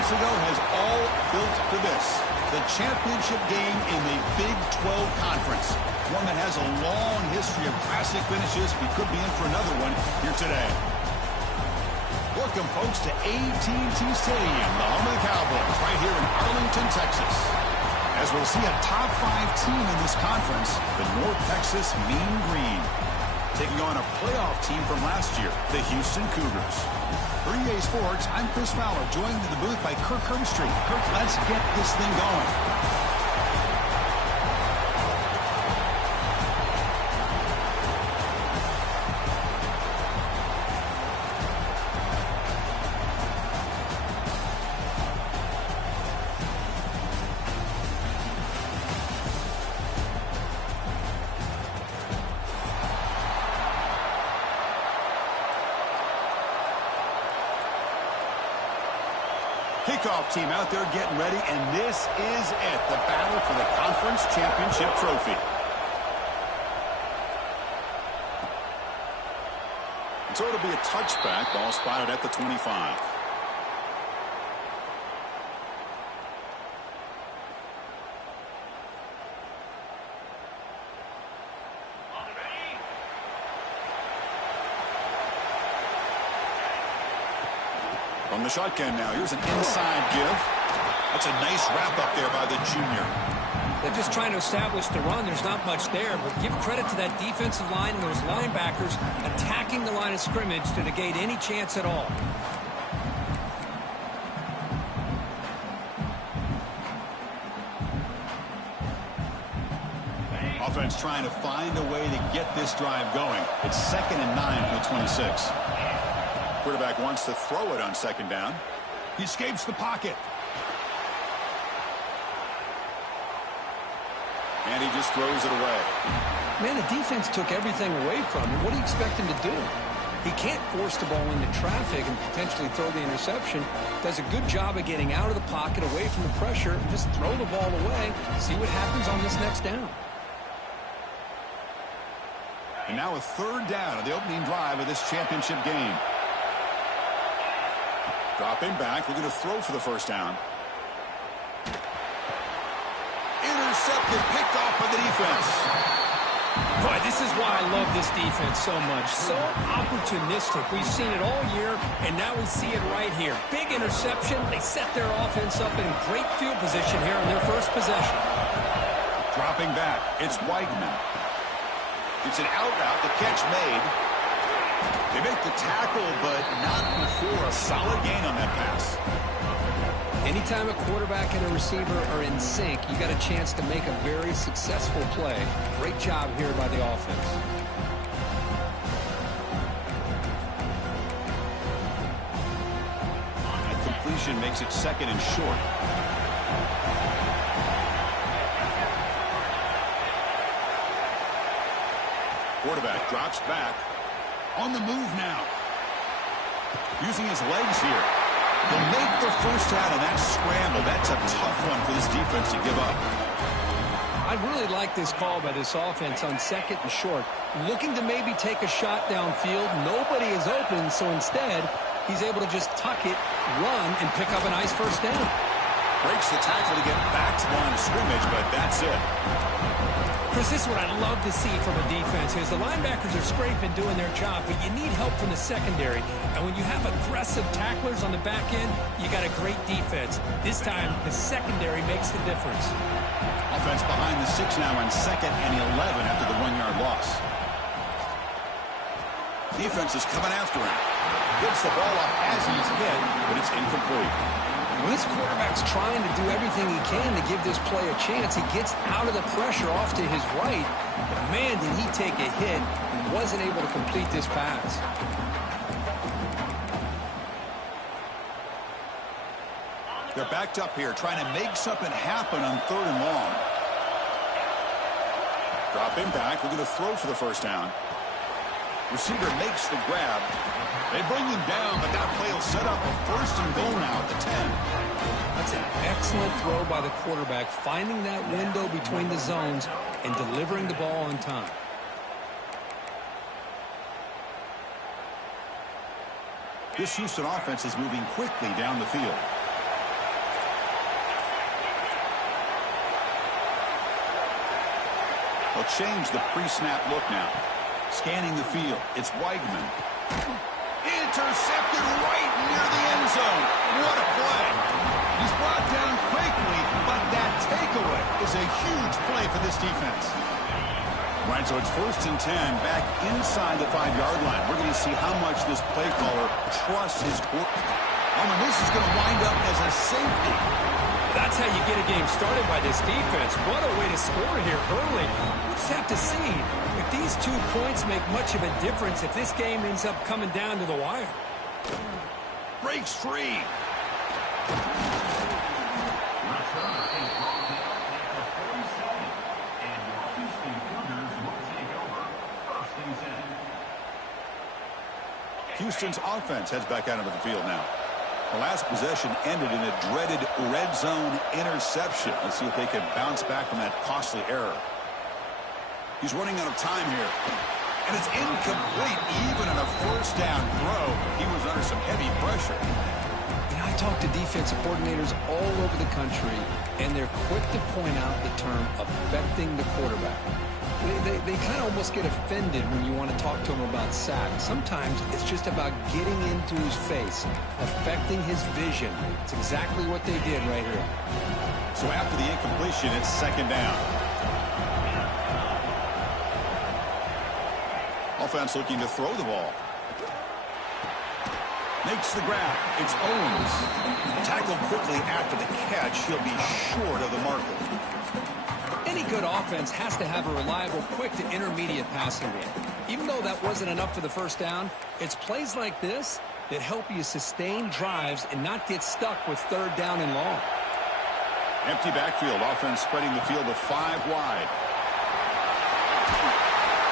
months ago has all built for this. The championship game in the Big 12 Conference. One that has a long history of classic finishes. We could be in for another one here today. Welcome, folks, to AT&T Stadium, the home of the Cowboys, right here in Arlington, Texas. As we'll see a top 5 team in this conference, the North Texas Mean Green, taking on a playoff team from last year, the Houston Cougars. For EA Sports, I'm Chris Fowler, joined in the booth by Kirk Herbstreit. Kirk, let's get this thing going. Kickoff team out there getting ready, and this is it, the battle for the conference championship trophy. And so it'll be a touchback, ball spotted at the 25. From the shotgun now, here's an inside give. That's a nice wrap up there by the junior. They're just trying to establish the run. There's not much there, but give credit to that defensive line and those linebackers attacking the line of scrimmage to negate any chance at all. Offense trying to find a way to get this drive going. It's 2nd and 9 for the 26. Quarterback wants to throw it on 2nd down. He escapes the pocket. And he just throws it away. Man, the defense took everything away from him. What do you expect him to do? He can't force the ball into traffic and potentially throw the interception. Does a good job of getting out of the pocket, away from the pressure, and just throw the ball away. See what happens on this next down. And now a 3rd down of the opening drive of this championship game. Dropping back, we're going to throw for the 1st down. Intercepted, picked off by the defense. Boy, this is why I love this defense so much. So opportunistic. We've seen it all year, and now we see it right here. Big interception. They set their offense up in great field position here on their first possession. Dropping back, it's Weigman. It's an out route, the catch made. They make the tackle, but not before a solid gain on that pass. Anytime a quarterback and a receiver are in sync, you got a chance to make a very successful play. Great job here by the offense. That completion makes it 2nd and short. Quarterback drops back. On the move now. Using his legs here. They'll make the 1st down, and that scramble. That's a tough one for this defense to give up. I really like this call by this offense on 2nd and short. Looking to maybe take a shot downfield. Nobody is open, so instead, he's able to just tuck it, run, and pick up a nice 1st down. Breaks the tackle to get back to the line of scrimmage, but that's it. Chris, this is what I love to see from a defense is the linebackers are scraping, doing their job, but you need help from the secondary. And when you have aggressive tacklers on the back end, you got a great defense. This time, the secondary makes the difference. Offense behind the 6 now on 2nd and 11 after the 1-yard loss. Defense is coming after him. Gets the ball off as he's hit, but it's incomplete. Well, this quarterback's trying to do everything he can to give this play a chance. He gets out of the pressure off to his right. But man, did he take a hit and wasn't able to complete this pass. They're backed up here, trying to make something happen on 3rd and long. Dropping back, we're going to throw for the 1st down. Receiver makes the grab. They bring him down, but that play will set up a 1st and goal now at the 10. That's an excellent throw by the quarterback, finding that window between the zones and delivering the ball on time. This Houston offense is moving quickly down the field. They'll change the pre-snap look now. Scanning the field. It's Weigman. Intercepted right near the end zone. What a play. He's brought down quickly, but that takeaway is a huge play for this defense. Right, so it's 1st and 10 back inside the 5-yard line. We're going to see how much this play caller trusts his quarterback. And this is going to wind up as a safety. That's how you get a game started by this defense. What a way to score here early. We'll just have to see if these 2 points make much of a difference if this game ends up coming down to the wire. Breaks free. Houston's offense heads back out into the field now. The last possession ended in a dreaded red zone interception. Let's see if they can bounce back from that costly error. He's running out of time here. And it's incomplete even on a 1st down throw. He was under some heavy pressure. You know, I talk to defensive coordinators all over the country, and they're quick to point out the term affecting the quarterback. They kind of almost get offended when you want to talk to them about sacks. Sometimes it's just about getting into his face, affecting his vision. It's exactly what they did right here. So after the incompletion, it's 2nd down. Offense looking to throw the ball. Makes the grab. It's Owens. Tackled quickly after the catch. He'll be short of the marker. Any good offense has to have a reliable, quick to intermediate passing game. Even though that wasn't enough for the 1st down, it's plays like this that help you sustain drives and not get stuck with 3rd down and long. Empty backfield. Offense spreading the field to 5 wide.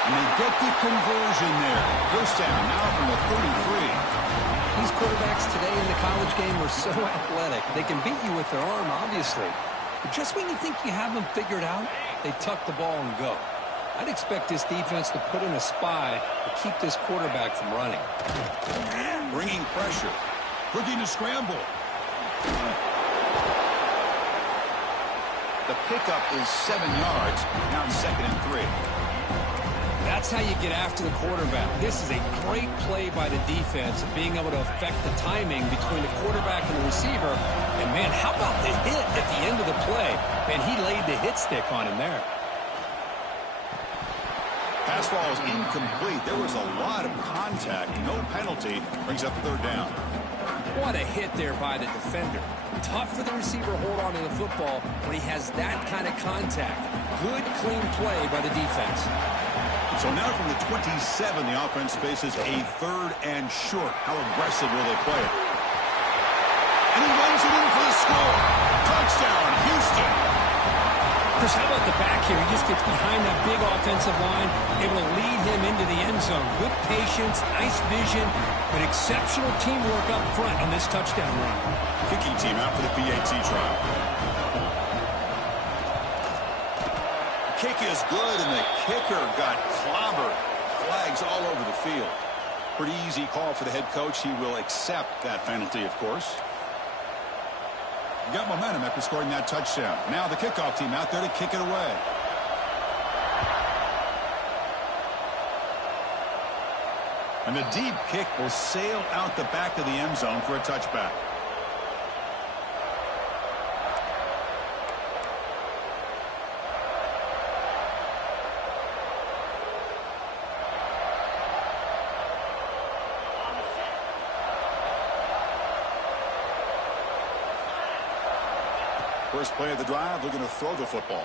And they get the conversion there. 1st down now from the 33. These quarterbacks today in the college game are so athletic. They can beat you with their arm, obviously. But just when you think you have them figured out, they tuck the ball and go. I'd expect this defense to put in a spy to keep this quarterback from running. Bringing pressure. Looking to scramble. The pickup is 7 yards. Now it's 2nd and 3. That's how you get after the quarterback. This is a great play by the defense of being able to affect the timing between the quarterback and the receiver. And, man, how about the hit at the end of the play? Man, he laid the hit stick on him there. Pass ball is incomplete. There was a lot of contact. No penalty. Brings up 3rd down. What a hit there by the defender. Tough for the receiver to hold on to the football when he has that kind of contact. Good, clean play by the defense. So now from the 27, the offense faces a 3rd and short. How aggressive will they play it? And he runs it in for the score. Touchdown, Houston. Chris, how about the back here? He just gets behind that big offensive line, able to lead him into the end zone. Good patience, nice vision, but exceptional teamwork up front on this touchdown run. Kicking team out for the PAT trial. Kick is good, and the kicker got clobbered. Flags all over the field. Pretty easy call for the head coach. He will accept that penalty, of course. Got momentum after scoring that touchdown. Now the kickoff team out there to kick it away. And the deep kick will sail out the back of the end zone for a touchback. First play of the drive, looking to throw the football.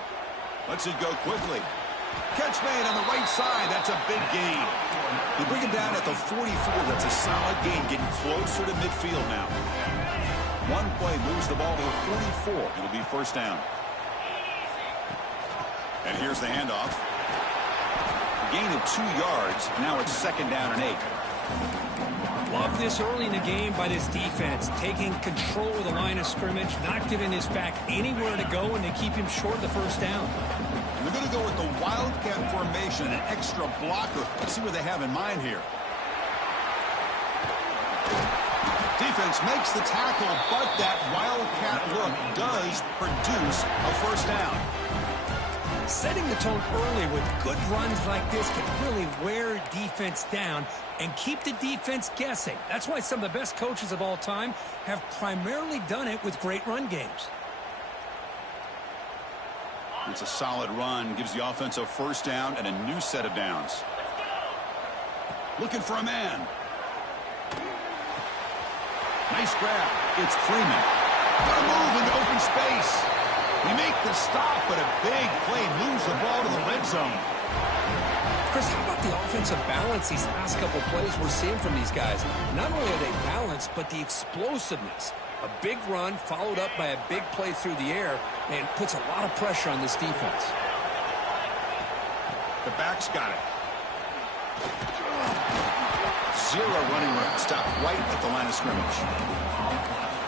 Lets it go quickly. Catch made on the right side. That's a big gain. They bring him down at the 44. That's a solid gain, getting closer to midfield now. One play moves the ball to the 44. It'll be 1st down. And here's the handoff. A gain of 2 yards. Now it's 2nd down and 8. Love this early in the game by this defense, taking control of the line of scrimmage, not giving his back anywhere to go, and they keep him short of the 1st down. And they're going to go with the wildcat formation, an extra blocker. Let's see what they have in mind here. Defense makes the tackle, but that wildcat look does produce a 1st down. Setting the tone early with good runs like this can really wear defense down and keep the defense guessing. That's why some of the best coaches of all time have primarily done it with great run games. It's a solid run, gives the offense a first down and a new set of downs. Looking for a man. Nice grab. It's Freeman. Got to move into open space. We make the stop, but a big play moves the ball to the red zone. Chris, how about the offensive balance these last couple plays we're seeing from these guys? Not only are they balanced, but the explosiveness. A big run followed up by a big play through the air and puts a lot of pressure on this defense. The back's got it. Zero running room. Stopped right at the line of scrimmage.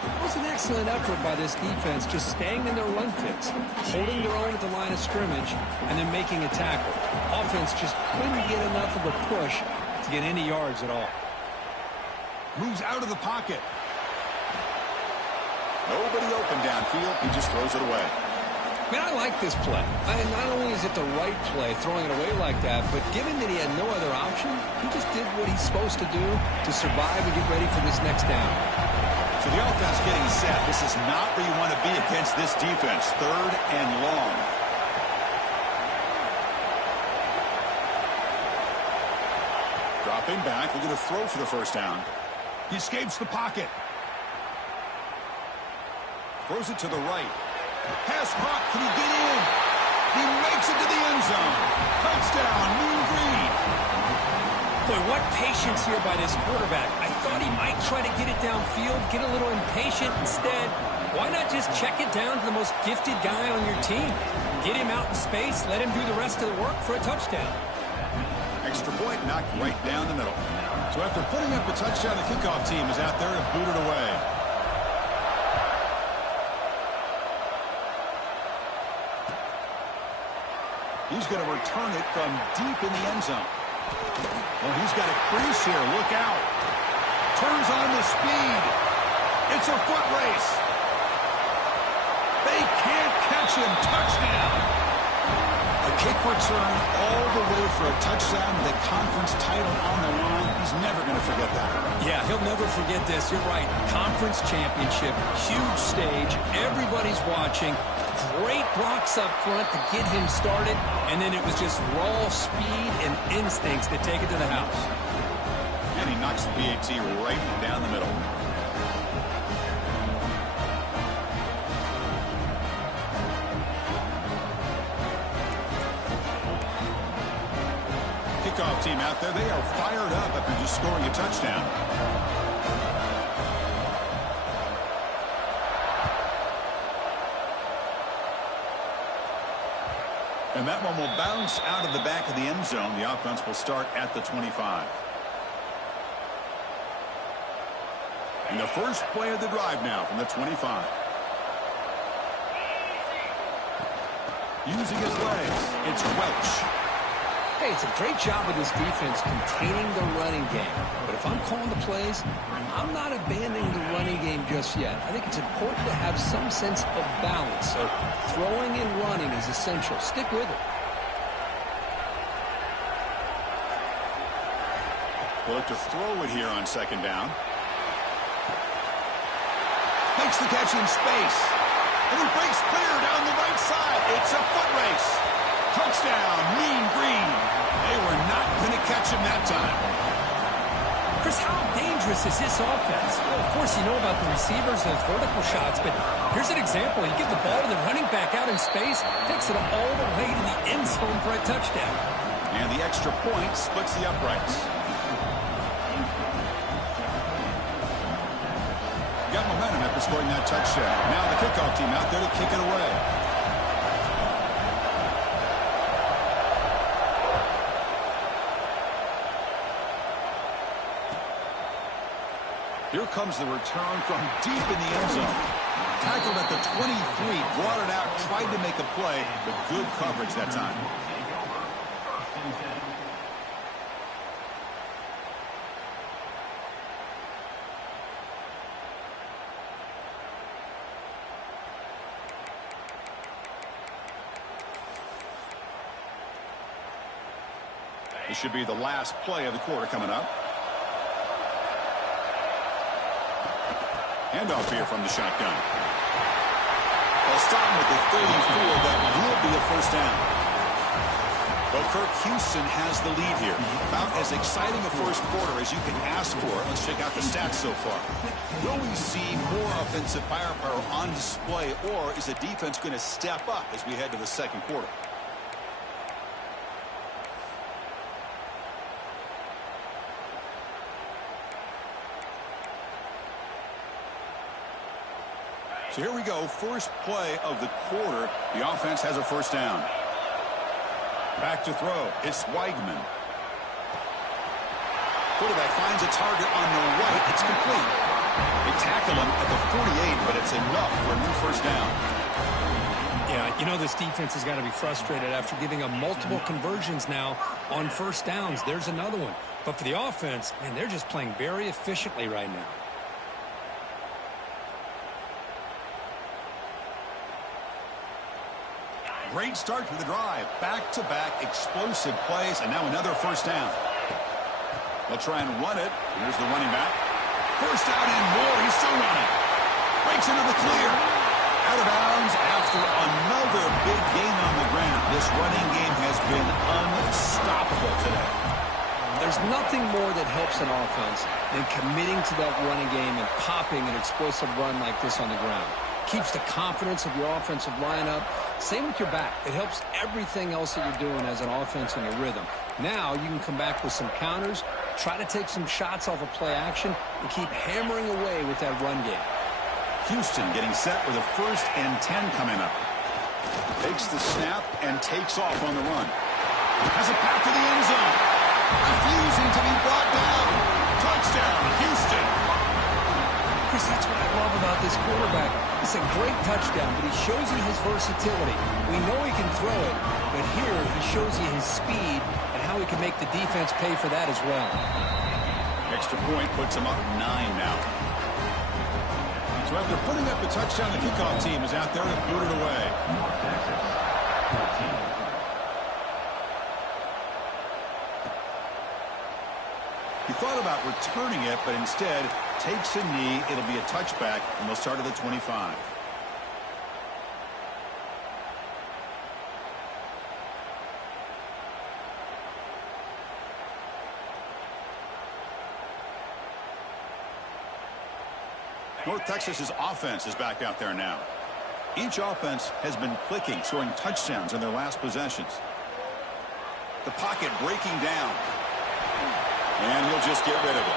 It was an excellent effort by this defense, just staying in their run fits, holding their own at the line of scrimmage, and then making a tackle. Offense just couldn't get enough of a push to get any yards at all. Moves out of the pocket. Nobody open downfield. He just throws it away. Man, I like this play. Not only is it the right play, throwing it away like that, but given that he had no other option, he just did what he's supposed to do to survive and get ready for this next down. So the offense getting set. This is not where you want to be against this defense. Third and long. Dropping back. We're going to throw for the first down. He escapes the pocket. Throws it to the right. Pass caught. Can he get in? He makes it to the end zone. Touchdown, Mean Green. Boy, what patience here by this quarterback. I thought he might try to get it downfield, get a little impatient. Instead, why not just check it down to the most gifted guy on your team? Get him out in space, let him do the rest of the work for a touchdown. Extra point knocked right down the middle. So after putting up a touchdown, the kickoff team is out there to boot it away. He's going to return it from deep in the end zone. Well, he's got a crease here. Look out. Turns on the speed. It's a foot race. They can't catch him. Touchdown. A kick return all the way for a touchdown with a conference title on the line. He's never going to forget that. Yeah, he'll never forget this. You're right. Conference championship, huge stage. Everybody's watching. Great blocks up front to get him started, and then it was just raw speed and instincts to take it to the house. And he knocks the PAT right down the middle. Kickoff team out there, they are fired up after just scoring a touchdown. And that one will bounce out of the back of the end zone. The offense will start at the 25. And the first play of the drive now from the 25. Using his legs, it's Welch. Hey, it's a great job of this defense containing the running game. But if I'm calling the plays, I'm not abandoning the running game just yet. I think it's important to have some sense of balance. So throwing and running is essential. Stick with it. We'll look to throw it here on second down. Makes the catch in space. And he breaks clear down the right side. It's a foot race. Touchdown, Mean Green. They were not going to catch him that time. Chris, how dangerous is this offense? Well, of course, you know about the receivers, those vertical shots, but here's an example. You give the ball to the running back out in space, takes it all the way to the end zone for a touchdown. And the extra point splits the uprights. Got momentum after scoring that touchdown. Now the kickoff team out there to kick it away. Here comes the return from deep in the end zone. Tackled at the 23, brought it out, tried to make a play, but good coverage that time. This should be the last play of the quarter coming up. Handoff here from the shotgun. They'll stop with the 34. That will be a first down. Well, Kirk, Houston has the lead here. About as exciting a first quarter as you can ask for. Let's check out the stats so far. Will we see more offensive firepower on display, or is the defense going to step up as we head to the second quarter? So here we go. First play of the quarter. The offense has a first down. Back to throw. It's Weigman. Quarterback finds a target on the right. It's complete. They tackle him at the 48, but it's enough for a new first down. Yeah, you know this defense has got to be frustrated after giving up multiple conversions now on first downs. There's another one. But for the offense, man, they're just playing very efficiently right now. Great start to the drive. Back-to-back explosive plays, and now another first down. They'll try and run it. Here's the running back. First down and more. He's still running. Breaks into the clear. Out of bounds after another big gain on the ground. This running game has been unstoppable today. There's nothing more that helps an offense than committing to that running game and popping an explosive run like this on the ground. Keeps the confidence of your offensive lineup. Same with your back. It helps everything else that you're doing as an offense in your rhythm. Now you can come back with some counters, try to take some shots off of play action, and keep hammering away with that run game. Houston getting set with a 1st and 10 coming up. Takes the snap and takes off on the run. Has a path to the end zone. Refusing to be brought down. Touchdown, Houston. Chris, that's what I love about this quarterback. It's a great touchdown, but he shows you his versatility. We know he can throw it, but here he shows you his speed and how he can make the defense pay for that as well. Extra point puts him up 9 now. So after putting up the touchdown, the kickoff team is out there to boot it away. He thought about returning it, but instead takes a knee. It'll be a touchback, and they'll start at the 25. North Texas's offense is back out there now. Each offense has been clicking, scoring touchdowns in their last possessions. The pocket breaking down. And he'll just get rid of it.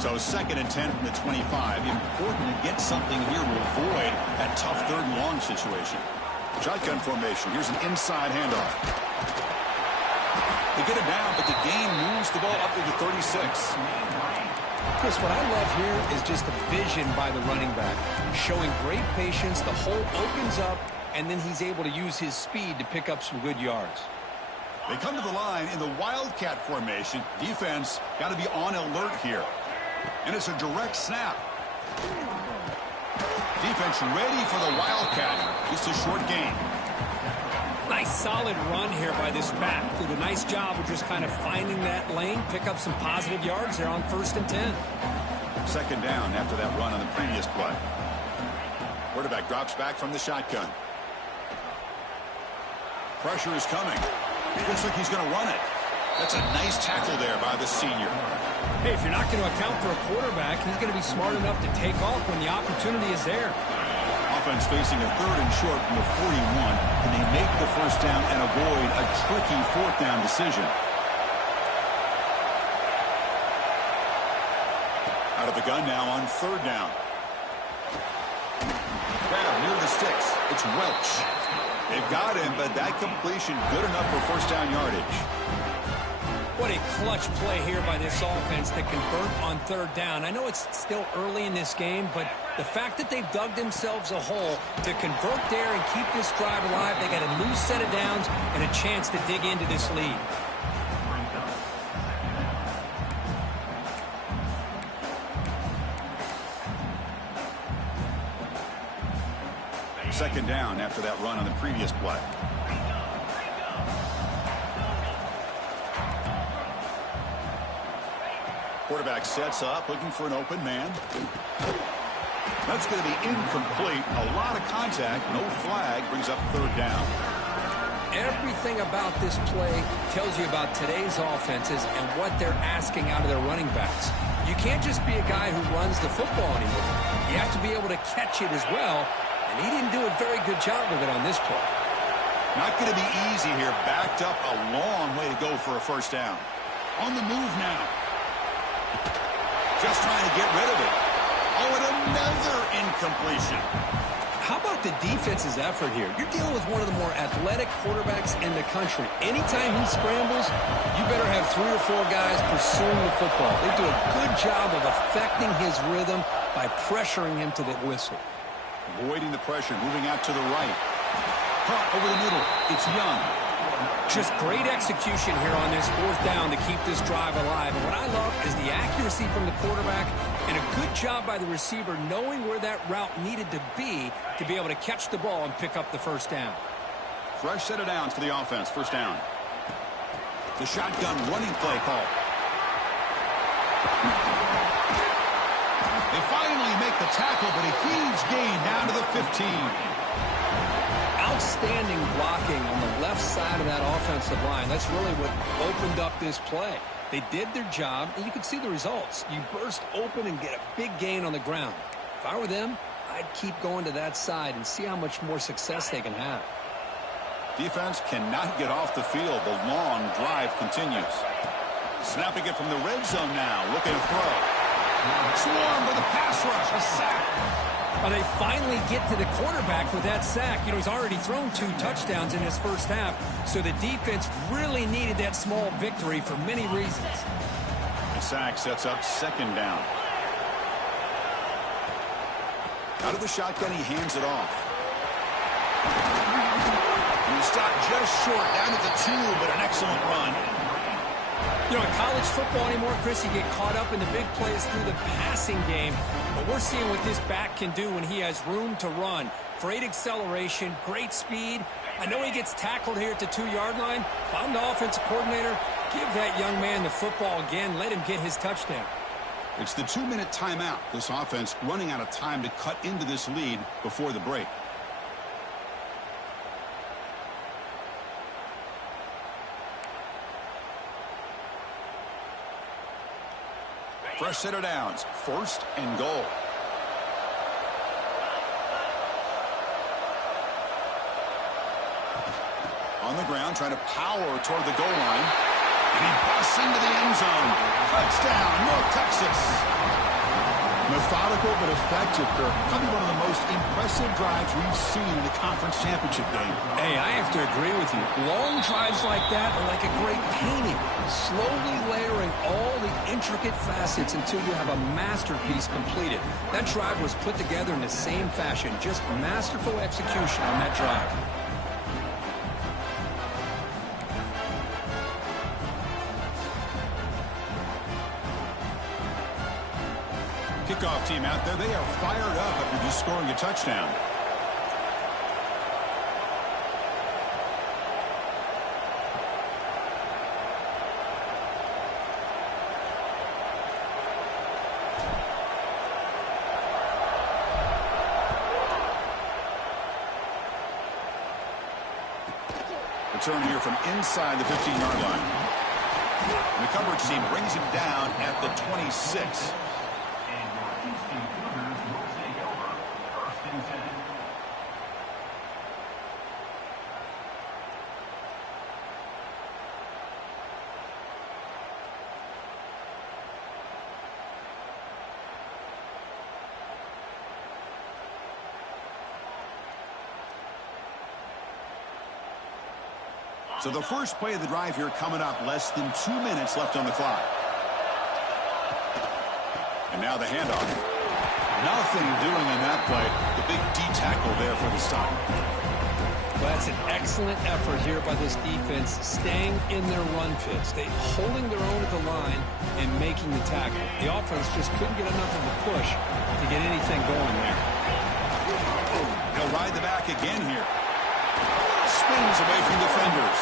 So 2nd and 10 from the 25. Important to get something here to avoid that tough 3rd and long situation. Shotgun formation. Here's an inside handoff. They get it down, but the gain moves the ball up to the 36. Chris, what I love here is just the vision by the running back. Showing great patience, the hole opens up, and then he's able to use his speed to pick up some good yards. They come to the line in the Wildcat formation. Defense got to be on alert here. And it's a direct snap. Defense ready for the Wildcat. Just a short gain. Nice solid run here by this back. Did a nice job of just kind of finding that lane, pick up some positive yards there on 1st and 10. 2nd down after that run on the previous play. Quarterback drops back from the shotgun. Pressure is coming. It looks like he's going to run it. That's a nice tackle there by the senior. Hey, if you're not going to account for a quarterback, he's going to be smart enough to take off when the opportunity is there. Offense facing a 3rd and short from the 41. Can they make the first down and avoid a tricky 4th down decision? Out of the gun now on 3rd down. Grab near the sticks. It's Welch. They've got him, but that completion good enough for first down yardage. What a clutch play here by this offense to convert on 3rd down. I know it's still early in this game, but the fact that they've dug themselves a hole to convert there and keep this drive alive, they got a new set of downs and a chance to dig into this lead. Second down after that run on the previous play. Quarterback sets up, looking for an open man. That's going to be incomplete. A lot of contact, no flag, brings up third down. Everything about this play tells you about today's offenses and what they're asking out of their running backs. You can't just be a guy who runs the football anymore. You have to be able to catch it as well, and he didn't do a very good job of it on this play. Not going to be easy here. Backed up a long way to go for a first down. On the move now. Just trying to get rid of it. Oh, and another incompletion. How about the defense's effort here? You're dealing with one of the more athletic quarterbacks in the country. Anytime he scrambles, you better have 3 or 4 guys pursuing the football. They do a good job of affecting his rhythm by pressuring him to the whistle. Avoiding the pressure, moving out to the right. Caught over the middle. It's Young. Just great execution here on this fourth down to keep this drive alive. And what I love is the accuracy from the quarterback and a good job by the receiver knowing where that route needed to be able to catch the ball and pick up the first down. Fresh set of downs for the offense. First down. The shotgun running play call. They finally make the tackle, but a huge gain down to the 15. Outstanding blocking on the left side of that offensive line. That's really what opened up this play. They did their job, and you could see the results. You burst open and get a big gain on the ground. If I were them, I'd keep going to that side and see how much more success they can have. Defense cannot get off the field. The long drive continues. Snapping it from the red zone now. Looking to throw. Swarmed with a pass rush. A sack. They finally get to the quarterback with that sack. You know, he's already thrown 2 touchdowns in his first half, so the defense really needed that small victory for many reasons. The sack sets up second down. Out of the shotgun, he hands it off. He stopped just short, down at the 2, but an excellent run. You know, in college football anymore, Chris, you get caught up in the big plays through the passing game. But we're seeing what this back can do when he has room to run. Great acceleration, great speed. I know he gets tackled here at the 2-yard line. If I'm the offensive coordinator, give that young man the football again. Let him get his touchdown. It's the 2-minute timeout. This offense running out of time to cut into this lead before the break. Fresh set of downs. First and goal. On the ground, trying to power toward the goal line. And he busts into the end zone. Touchdown, North Texas. Methodical but effective, Kirk. Probably one of the most impressive drives we've seen in a conference championship game. Hey, I have to agree with you. Long drives like that are like a great painting. Slowly layering all the intricate facets until you have a masterpiece completed. That drive was put together in the same fashion. Just masterful execution on that drive. Kickoff team out there, they are fired up after just scoring a touchdown. Return here from inside the 15-yard line. And the coverage team brings him down at the 26. So the first play of the drive here coming up, less than 2 minutes left on the clock. And now the handoff. Nothing doing on that play. The big D tackle there for the stop. Well, that's an excellent effort here by this defense, staying in their run fits. They holding their own at the line and making the tackle. The offense just couldn't get enough of a push to get anything going there. He'll ride the back again here. Spins away from defenders.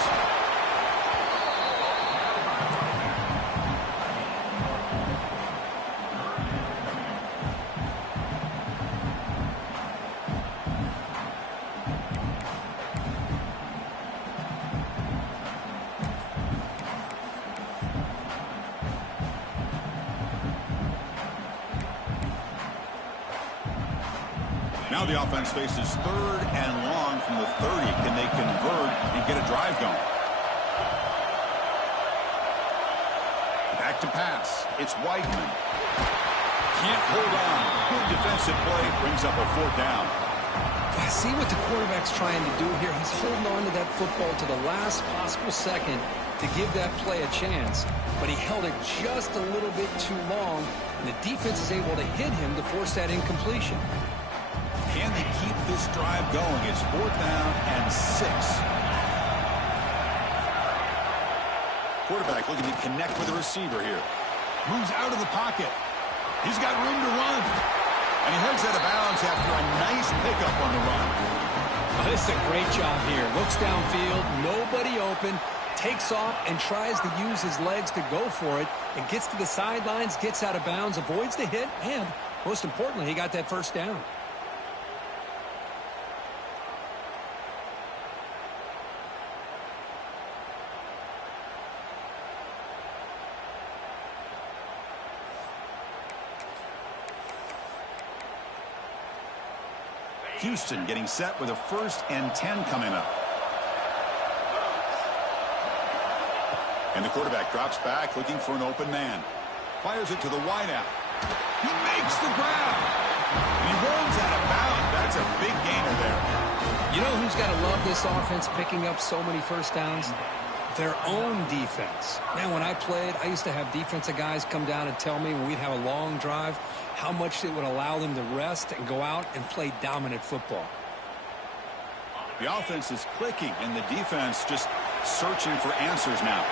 Now the offense faces 3rd and long from the 30. Can they convert and get a drive going? Back to pass. It's Weidman. Can't hold on. Good defensive play. Brings up a 4th down. I see what the quarterback's trying to do here. He's holding on to that football to the last possible second to give that play a chance. But he held it just a little bit too long, and the defense is able to hit him to force that incompletion. Can they keep this drive going? It's 4th down and 6. Quarterback looking to connect with the receiver here. Moves out of the pocket. He's got room to run. And he heads out of bounds after a nice pickup on the run. Oh, this is a great job here. Looks downfield, nobody open, takes off and tries to use his legs to go for it, and gets to the sidelines, gets out of bounds, avoids the hit, and most importantly, he got that 1st down. Houston getting set with a 1st and 10 coming up. And the quarterback drops back looking for an open man. Fires it to the wideout. He makes the grab. And he runs out of bounds. That's a big gainer there. You know who's got to love this offense picking up so many 1st downs? Their own defense. Man, when I played, I used to have defensive guys come down and tell me when we'd have a long drive how much it would allow them to rest and go out and play dominant football. The offense is clicking, and the defense just searching for answers now.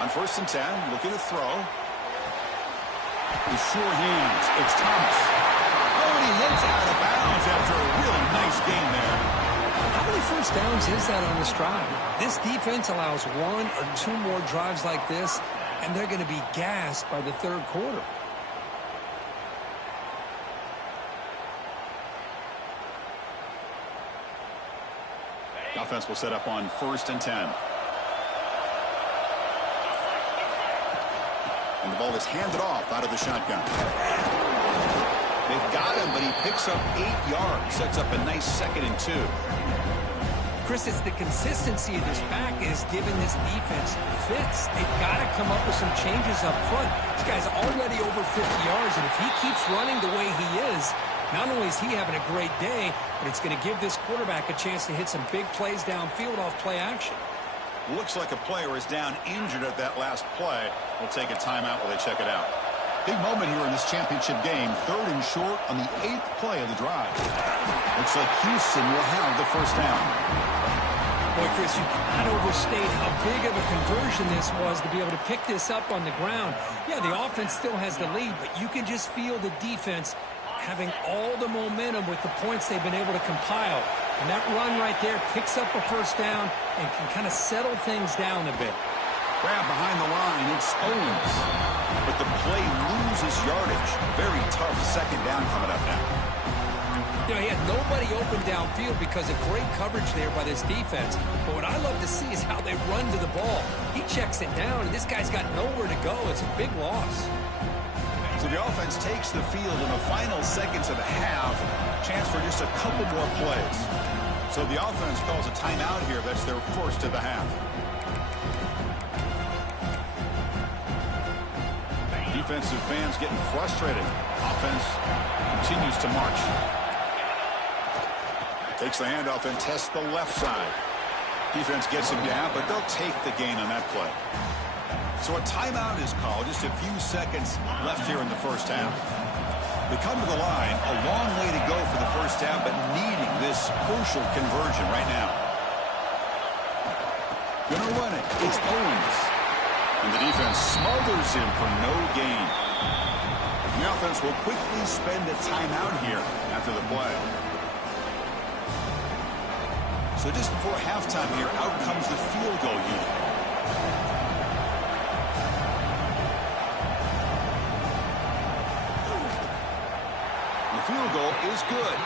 On 1st and 10, looking to throw. With sure hands, it's Thomas. Oh, and he hits out of bounds after a really nice gain there. How many 1st downs is that on this drive? This defense allows 1 or 2 more drives like this, and they're going to be gassed by the 3rd quarter. The offense will set up on 1st and 10. And the ball is handed off out of the shotgun. They've got him, but he picks up 8 yards. Sets up a nice 2nd and 2. Chris, it's the consistency of this back is giving this defense fits. They've got to come up with some changes up front. This guy's already over 50 yards, and if he keeps running the way he is, not only is he having a great day, but it's going to give this quarterback a chance to hit some big plays downfield off play action. Looks like a player is down injured at that last play. We'll take a timeout while they check it out. Big moment here in this championship game. 3rd and short on the 8th play of the drive. Looks like Houston will have the 1st down. Boy, Chris, you cannot overstate how big of a conversion this was to be able to pick this up on the ground. Yeah, the offense still has the lead, but you can just feel the defense having all the momentum with the points they've been able to compile. And that run right there picks up a 1st down and can kind of settle things down a bit. Grab behind the line. It's Owens. But the play loses yardage. Very tough 2nd down coming up now. You know, he had nobody open downfield because of great coverage there by this defense. But what I love to see is how they run to the ball. He checks it down, and this guy's got nowhere to go. It's a big loss. So the offense takes the field in the final seconds of the half. Chance for just a couple more plays. So the offense calls a timeout here. That's their 1st of the half. Defensive fans getting frustrated. Offense continues to march. Takes the handoff and tests the left side. Defense gets him down, but they'll take the gain on that play. So a timeout is called. Just a few seconds left here in the 1st half. They come to the line. A long way to go for the 1st half, but needing this crucial conversion right now. Gonna run it. It's Owens. And the defense smothers him for no gain. The offense will quickly spend a timeout here after the play. So just before halftime here, out comes the field goal unit. The field goal is good.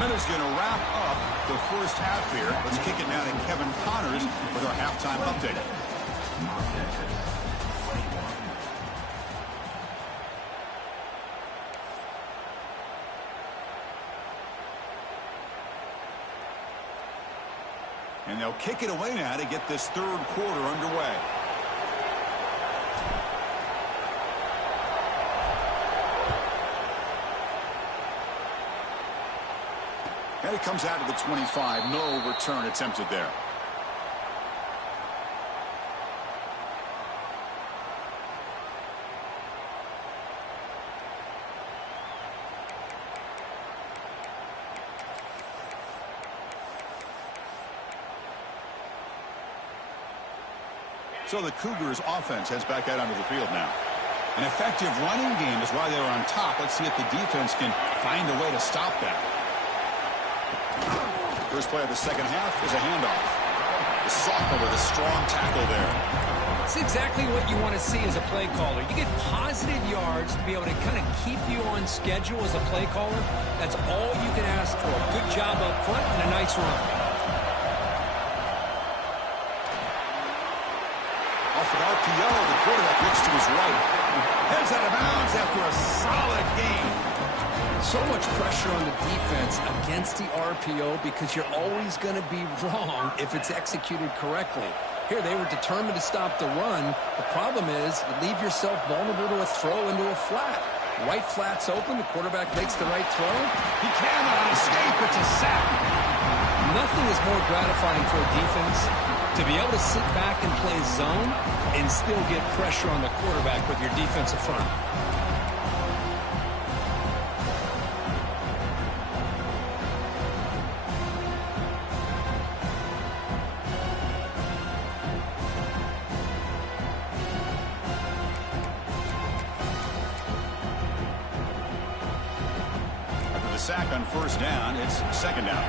Minute's going to wrap up the first half here. Let's kick it now to Kevin Connors with our halftime update. And they'll kick it away now to get this third quarter underway. And it comes out to the 25. No return attempted there. So the Cougars offense heads back out onto the field now. An effective running game is why they're on top. Let's see if the defense can find a way to stop that. First play of the second half is a handoff. The sophomore with a strong tackle there. It's exactly what you want to see as a play caller. You get positive yards to be able to kind of keep you on schedule as a play caller. That's all you can ask for. Good job up front and a nice run. Off an RPO, the quarterback looks to his right. Heads out of bounds after a solid game. So much pressure on the defense against the RPO because you're always going to be wrong if it's executed correctly. Here, they were determined to stop the run. The problem is you leave yourself vulnerable to a throw into a flat. Right flat's open. The quarterback makes the right throw. He cannot escape. It's a sack. Nothing is more gratifying for a defense to be able to sit back and play zone and still get pressure on the quarterback with your defensive front. Sack on first down. It's second down.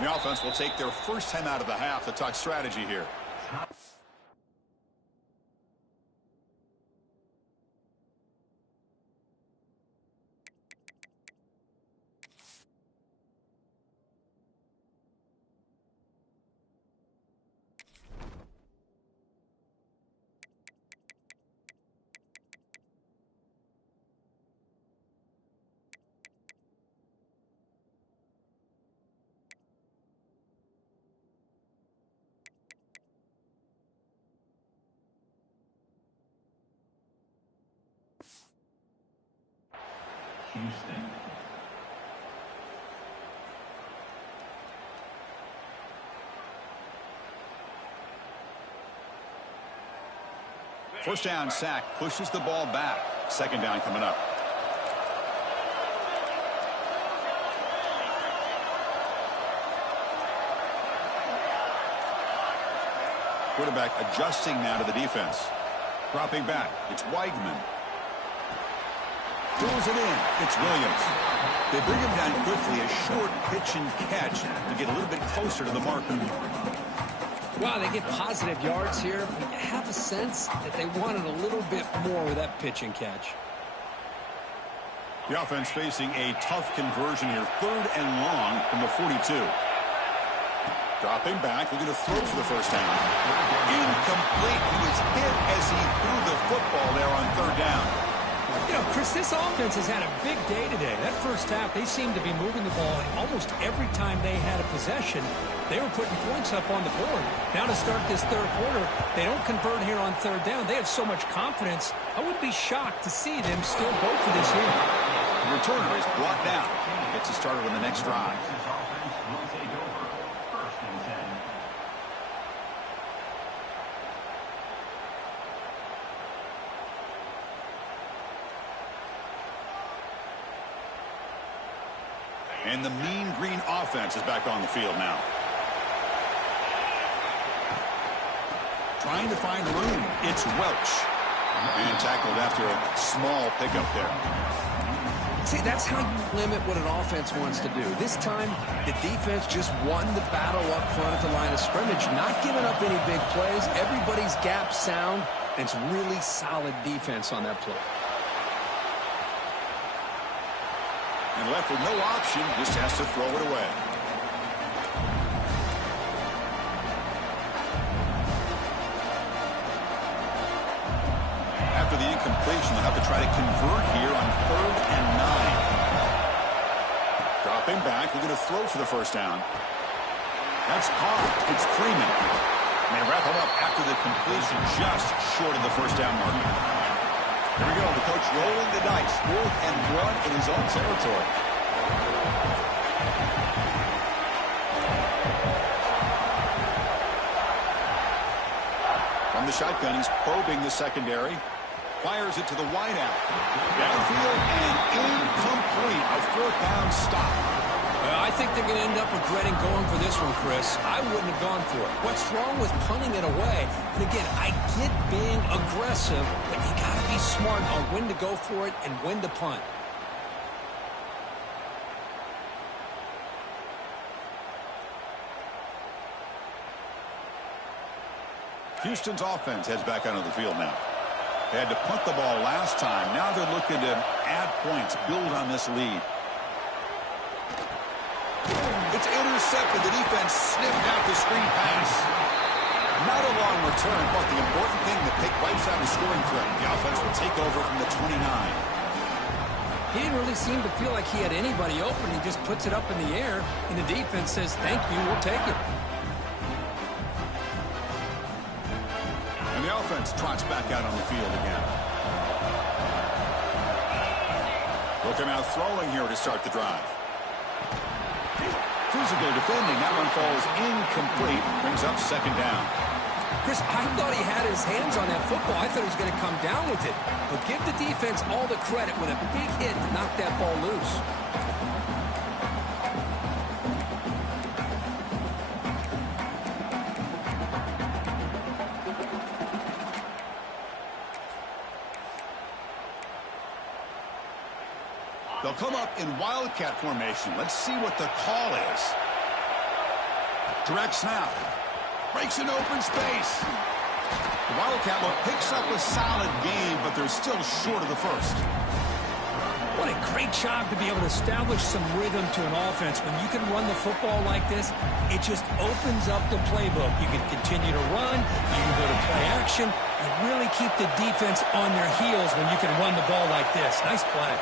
The offense will take their first time out of the half to talk strategy here. Houston. First down sack pushes the ball back. Second down coming up. Quarterback adjusting now to the defense. Dropping back. It's Weigman. Throws it in. It's Williams. They bring him down quickly. A short pitch and catch to get a little bit closer to the marker. Wow, they get positive yards here. But you have a sense that they wanted a little bit more with that pitch and catch. The offense facing a tough conversion here. Third and long from the 42. Dropping back, looking to throw for the first down. Incomplete. He was hit as he threw the football there on third down. You know, Chris, this offense has had a big day today. That first half, they seemed to be moving the ball almost every time they had a possession. They were putting points up on the board. Now to start this third quarter, they don't convert here on third down. They have so much confidence. I would be shocked to see them still go for this here. The returner is brought down. Gets us started on the next drive. And the mean green offense is back on the field now. Trying to find room. It's Welch. And tackled after a small pickup there. See, that's how you limit what an offense wants to do. This time, the defense just won the battle up front at the line of scrimmage, not giving up any big plays. Everybody's gap sound, and it's really solid defense on that play. And left with no option, just has to throw it away. After the incompletion, they'll have to try to convert here on 3rd and 9. Dropping back, they're going to throw for the first down. That's caught. It's Freeman. And they wrap him up after the completion, just short of the first down mark. Here we go, the coach rolling the dice. 4th and 1 in his own territory. From the shotgun, he's probing the secondary. Fires it to the wideout. Downfield and incomplete. A 4th down stop. Well, I think they're going to end up regretting going for this one, Chris. I wouldn't have gone for it. What's wrong with punting it away? And again, I get being aggressive, but you got to be smart on when to go for it and when to punt. Houston's offense heads back onto the field now. They had to punt the ball last time. Now they're looking to add points, build on this lead. It's intercepted. The defense sniffed out the screen pass. Not a long return, but the important thing, the pick wipes out a scoring threat. The offense will take over from the 29. He didn't really seem to feel like he had anybody open. He just puts it up in the air, and the defense says, thank you, we'll take it. And the offense trots back out on the field again. They'll come out throwing here to start the drive. Physical defending. That one falls incomplete. Brings up 2nd down. Chris, I thought he had his hands on that football. I thought he was going to come down with it. But give the defense all the credit with a big hit to knock that ball loose. They'll come up in Wildcat formation. Let's see what the call is. Direct snap. Breaks an open space. The Wildcat look picks up a solid game, but they're still short of the first. What a great job to be able to establish some rhythm to an offense. When you can run the football like this, it just opens up the playbook. You can continue to run. You can go to play action. And really keep the defense on their heels when you can run the ball like this. Nice play.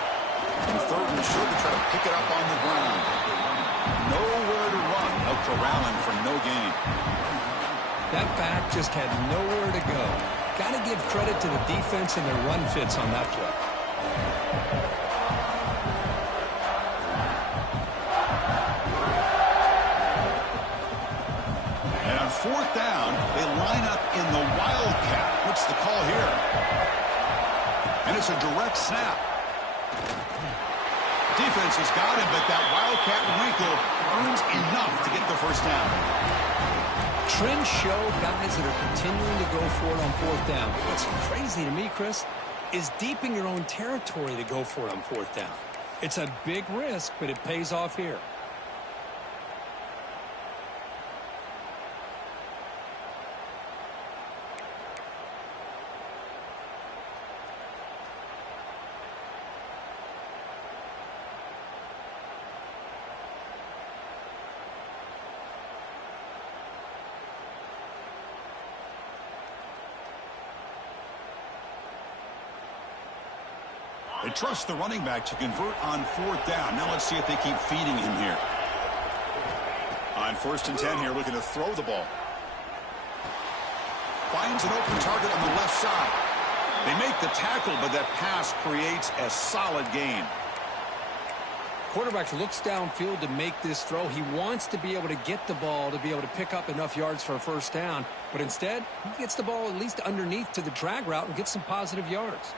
And 3rd and short to try to pick it up on the ground. Nowhere to run. They'll corral him for no gain. That back just had nowhere to go. Got to give credit to the defense and their run fits on that play. And on 4th down, they line up in the Wildcat. What's the call here? And it's a direct snap. Defense has got him, but that Wildcat wrinkle earns enough to get the first down. Trends show guys that are continuing to go for it on 4th down. What's crazy to me, Chris, is deep in your own territory to go for it on 4th down. It's a big risk, but it pays off here. They trust the running back to convert on 4th down. Now let's see if they keep feeding him here. On 1st and 10 here, looking to throw the ball. Finds an open target on the left side. They make the tackle, but that pass creates a solid gain. Quarterback looks downfield to make this throw. He wants to be able to get the ball to be able to pick up enough yards for a first down. But instead, he gets the ball at least underneath to the drag route and gets some positive yards.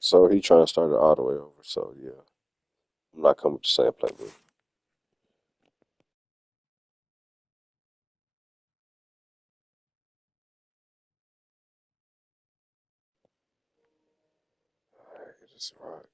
So he trying to start it all the way over. So yeah, I'm not coming with the same playbook. All right, just rock.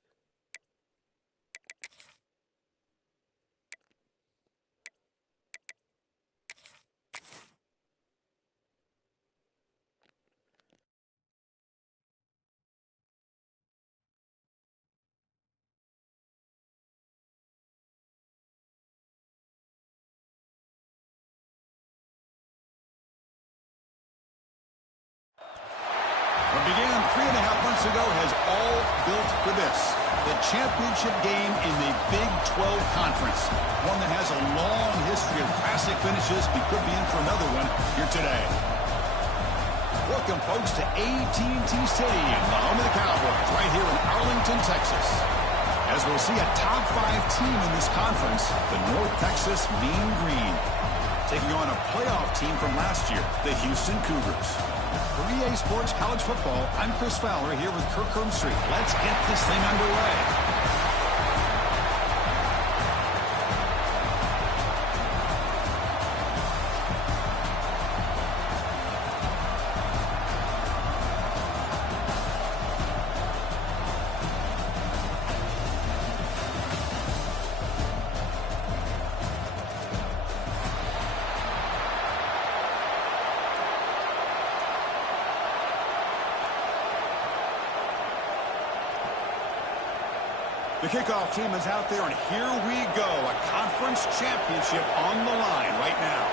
What began 3.5 months ago has all built for this. The championship game in the Big 12 Conference. One that has a long history of classic finishes. We could be in for another one here today. Welcome, folks, to AT&T Stadium, the home of the Cowboys, right here in Arlington, Texas. As we'll see a top 5 team in this conference, the North Texas Mean Green, taking on a playoff team from last year, the Houston Cougars. For EA Sports College Football, I'm Chris Fowler here with Kirk Herbstreit. Let's get this thing underway. The kickoff team is out there, and here we go. A conference championship on the line right now.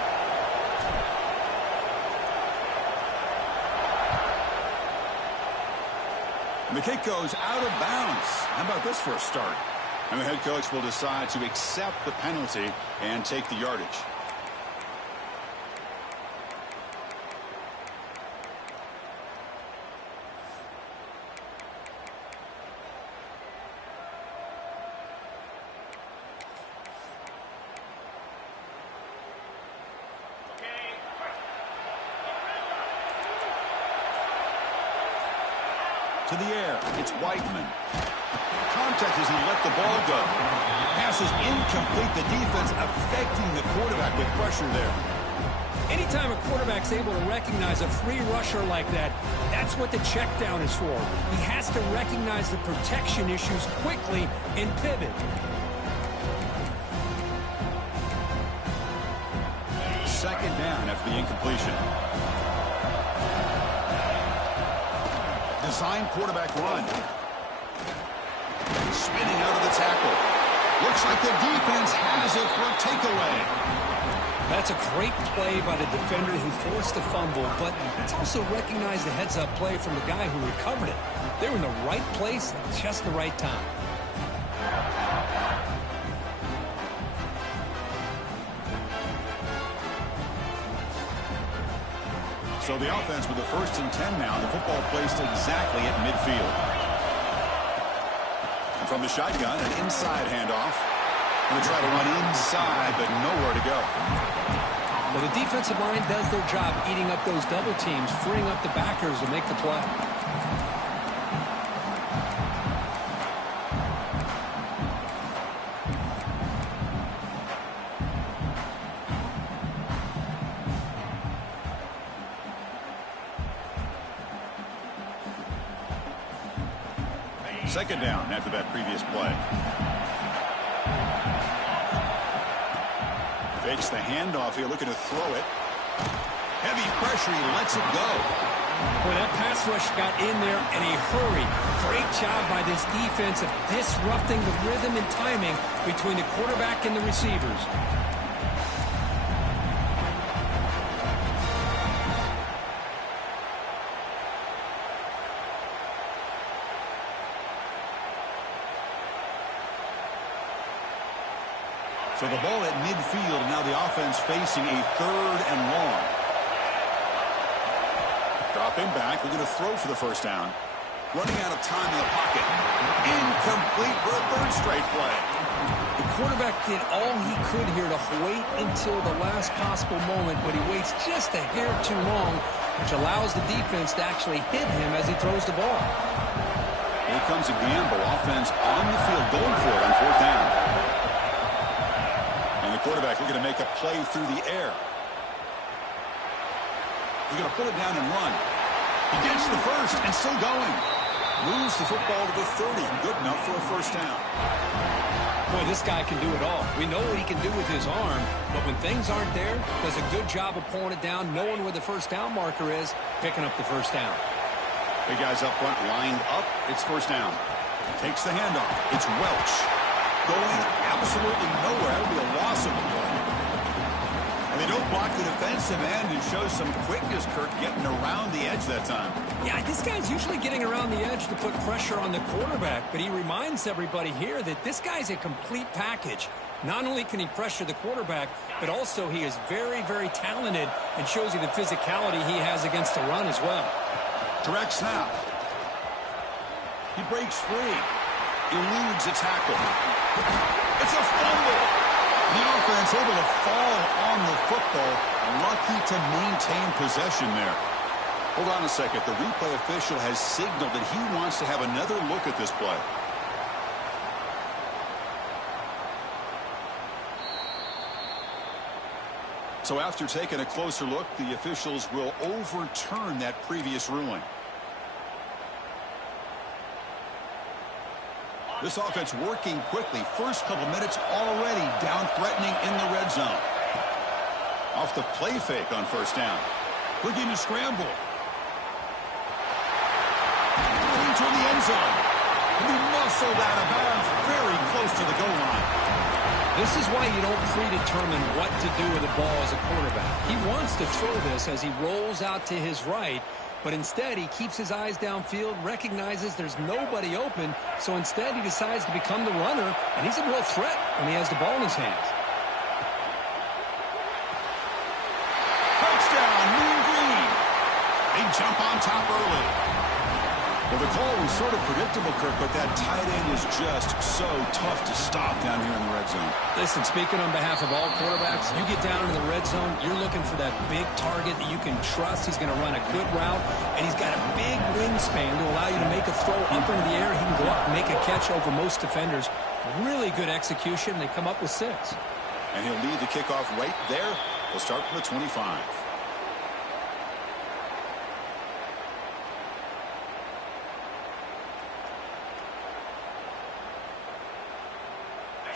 And the kick goes out of bounds. How about this for a start? And the head coach will decide to accept the penalty and take the yardage. To the air. It's Whiteman. Contact as he let the ball go. Pass is incomplete. The defense affecting the quarterback with pressure there. Anytime a quarterback's able to recognize a free rusher like that, that's what the check down is for. He has to recognize the protection issues quickly and pivot. Second down after the incompletion. Design quarterback run. Spinning out of the tackle. Looks like the defense has it for a takeaway. That's a great play by the defender who forced the fumble, but it's also recognized the heads-up play from the guy who recovered it. They were in the right place at just the right time. So the offense with the 1st and 10 now. The football placed exactly at midfield. And from the shotgun, an inside handoff. Going to try to run inside, but nowhere to go. Well, the defensive line does their job eating up those double teams, freeing up the backers to make the play. Second down after that previous play. Fakes the handoff here, looking to throw it. Heavy pressure, he lets it go. Boy, that pass rush got in there in a hurry. Great job by this defense of disrupting the rhythm and timing between the quarterback and the receivers. So the ball at midfield, now the offense facing a 3rd and long. Dropping back, we're going to throw for the first down. Running out of time in the pocket. Incomplete for a 3rd straight play. The quarterback did all he could here to wait until the last possible moment, but he waits just a hair too long, which allows the defense to actually hit him as he throws the ball. Here comes a gamble. Offense on the field going for it on 4th down. The quarterback looking to make a play through the air. He's going to put it down and run. He gets the first and still going. Moves the football to the 30. Good enough for a 1st down. Boy, this guy can do it all. We know what he can do with his arm, but when things aren't there, does a good job of pulling it down, knowing where the 1st down marker is, picking up the 1st down. Big guys up front lined up. It's 1st down. Takes the handoff. It's Welch. Going absolutely nowhere. That would be a loss of a play. And they don't block the defensive end and show some quickness, Kirk, getting around the edge that time. Yeah, this guy's usually getting around the edge to put pressure on the quarterback, but he reminds everybody here that this guy's a complete package. Not only can he pressure the quarterback, but also he is very, very talented and shows you the physicality he has against the run as well. Direct snap. He breaks free. Eludes a tackle. It's a fumble. The offense able to fall on the football. Lucky to maintain possession there. Hold on a second. The replay official has signaled that he wants to have another look at this play. So after taking a closer look, the officials will overturn that previous ruling. This offense working quickly. First couple minutes already down threatening in the red zone. Off the play fake on 1st down. Looking to scramble. Into the end zone. And he muscled out of bounds very close to the goal line. This is why you don't predetermine what to do with the ball as a quarterback. He wants to throw this as he rolls out to his right, but instead he keeps his eyes downfield, recognizes there's nobody open, so instead he decides to become the runner, and he's a real threat when he has the ball in his hands. Touchdown, Mean Green. Big jump on top early. Well, the call was sort of predictable, Kirk, but that tight end is just so tough to stop down here in the red zone. Listen, speaking on behalf of all quarterbacks, you get down into the red zone, you're looking for that big target that you can trust. He's going to run a good route, and he's got a big wingspan to allow you to make a throw up into the air. He can go up and make a catch over most defenders. Really good execution. They come up with 6. And he'll lead the kickoff right there. They'll start from the 25.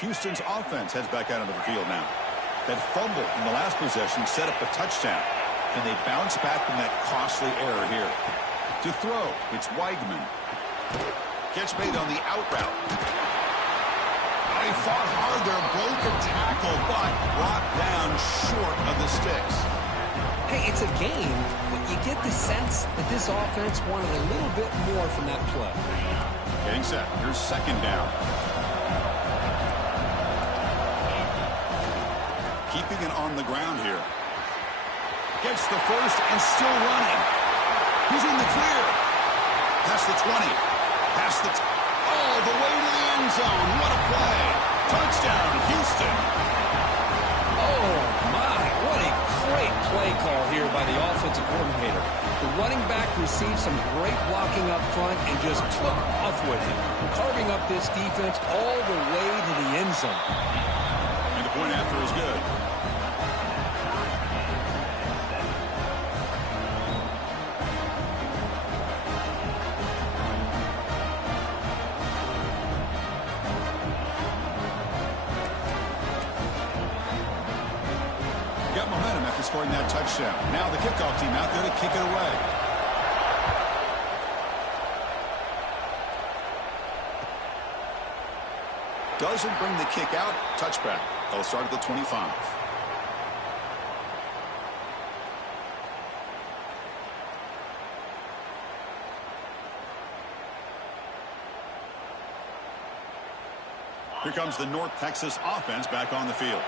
Houston's offense heads back out into the field now. That fumble in the last possession set up a touchdown. Can they bounce back from that costly error here? To throw, it's Weigman. Catch made on the out route. He fought hard there, broke a tackle, but brought down short of the sticks. Hey, it's a game, but you get the sense that this offense wanted a little bit more from that play. Getting set. Here's second down. Keeping it on the ground here. Gets the first and still running. He's in the clear. Past the 20. Past the... all the way to the end zone. What a play. Touchdown, Houston. Oh, my. What a great play call here by the offensive coordinator. The running back received some great blocking up front and just took off with it, carving up this defense all the way to the end zone. And the point after is good. Got momentum after scoring that touchdown. Now the kickoff team out there to kick it away. Doesn't bring the kick out. Touchback. They'll start at the 25. Here comes the North Texas offense back on the field.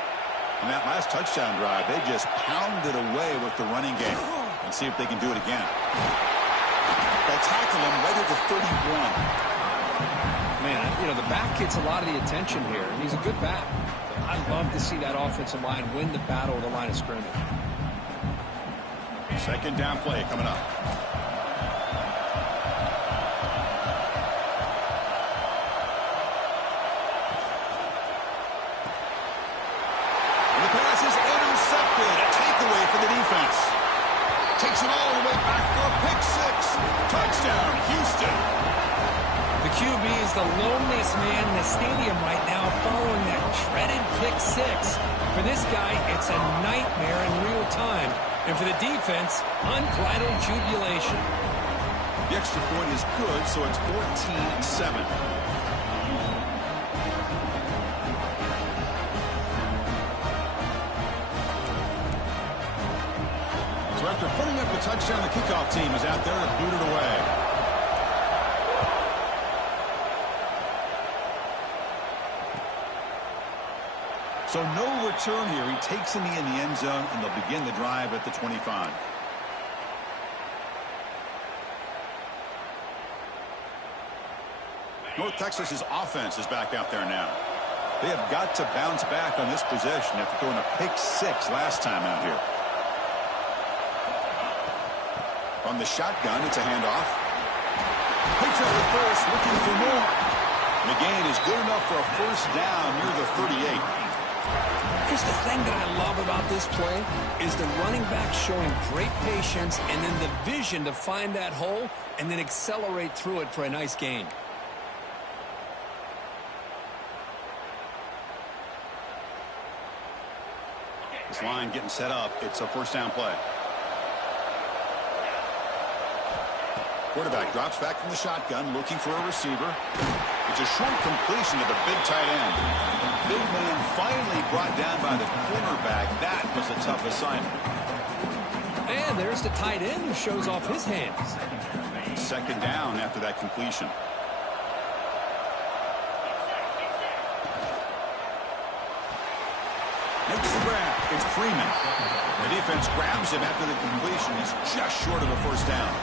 On that last touchdown drive, they just pounded away with the running game. Let's see if they can do it again. They'll tackle him right at the 31. Man, you know, the back gets a lot of the attention here, and he's a good back. I love to see that offensive line win the battle of the line of scrimmage. Second down play coming up. Takes it all the way back for a pick 6. Touchdown, Houston. The QB is the loneliest man in the stadium right now following that dreaded pick 6. For this guy, it's a nightmare in real time. And for the defense, unbridled jubilation. The extra point is good, so it's 14-7. After putting up the touchdown, the kickoff team is out there to boot it away. So no return here. He takes in the end zone, and they'll begin the drive at the 25. North Texas's offense is back out there now. They have got to bounce back on this possession after throwing a pick 6 last time out here. On the shotgun, it's a handoff. Picks up the first, looking for more. The gain is good enough for a first down near the 38. Here's the thing that I love about this play is the running back showing great patience and then the vision to find that hole and then accelerate through it for a nice gain. This line getting set up. It's a first down play. Quarterback drops back from the shotgun, looking for a receiver. It's a short completion to the big tight end. Big man finally brought down by the cornerback. That was a tough assignment. And there's the tight end who shows off his hands. Second down after that completion. Makes the grab. It's Freeman. The defense grabs him after the completion. He's just short of a first down.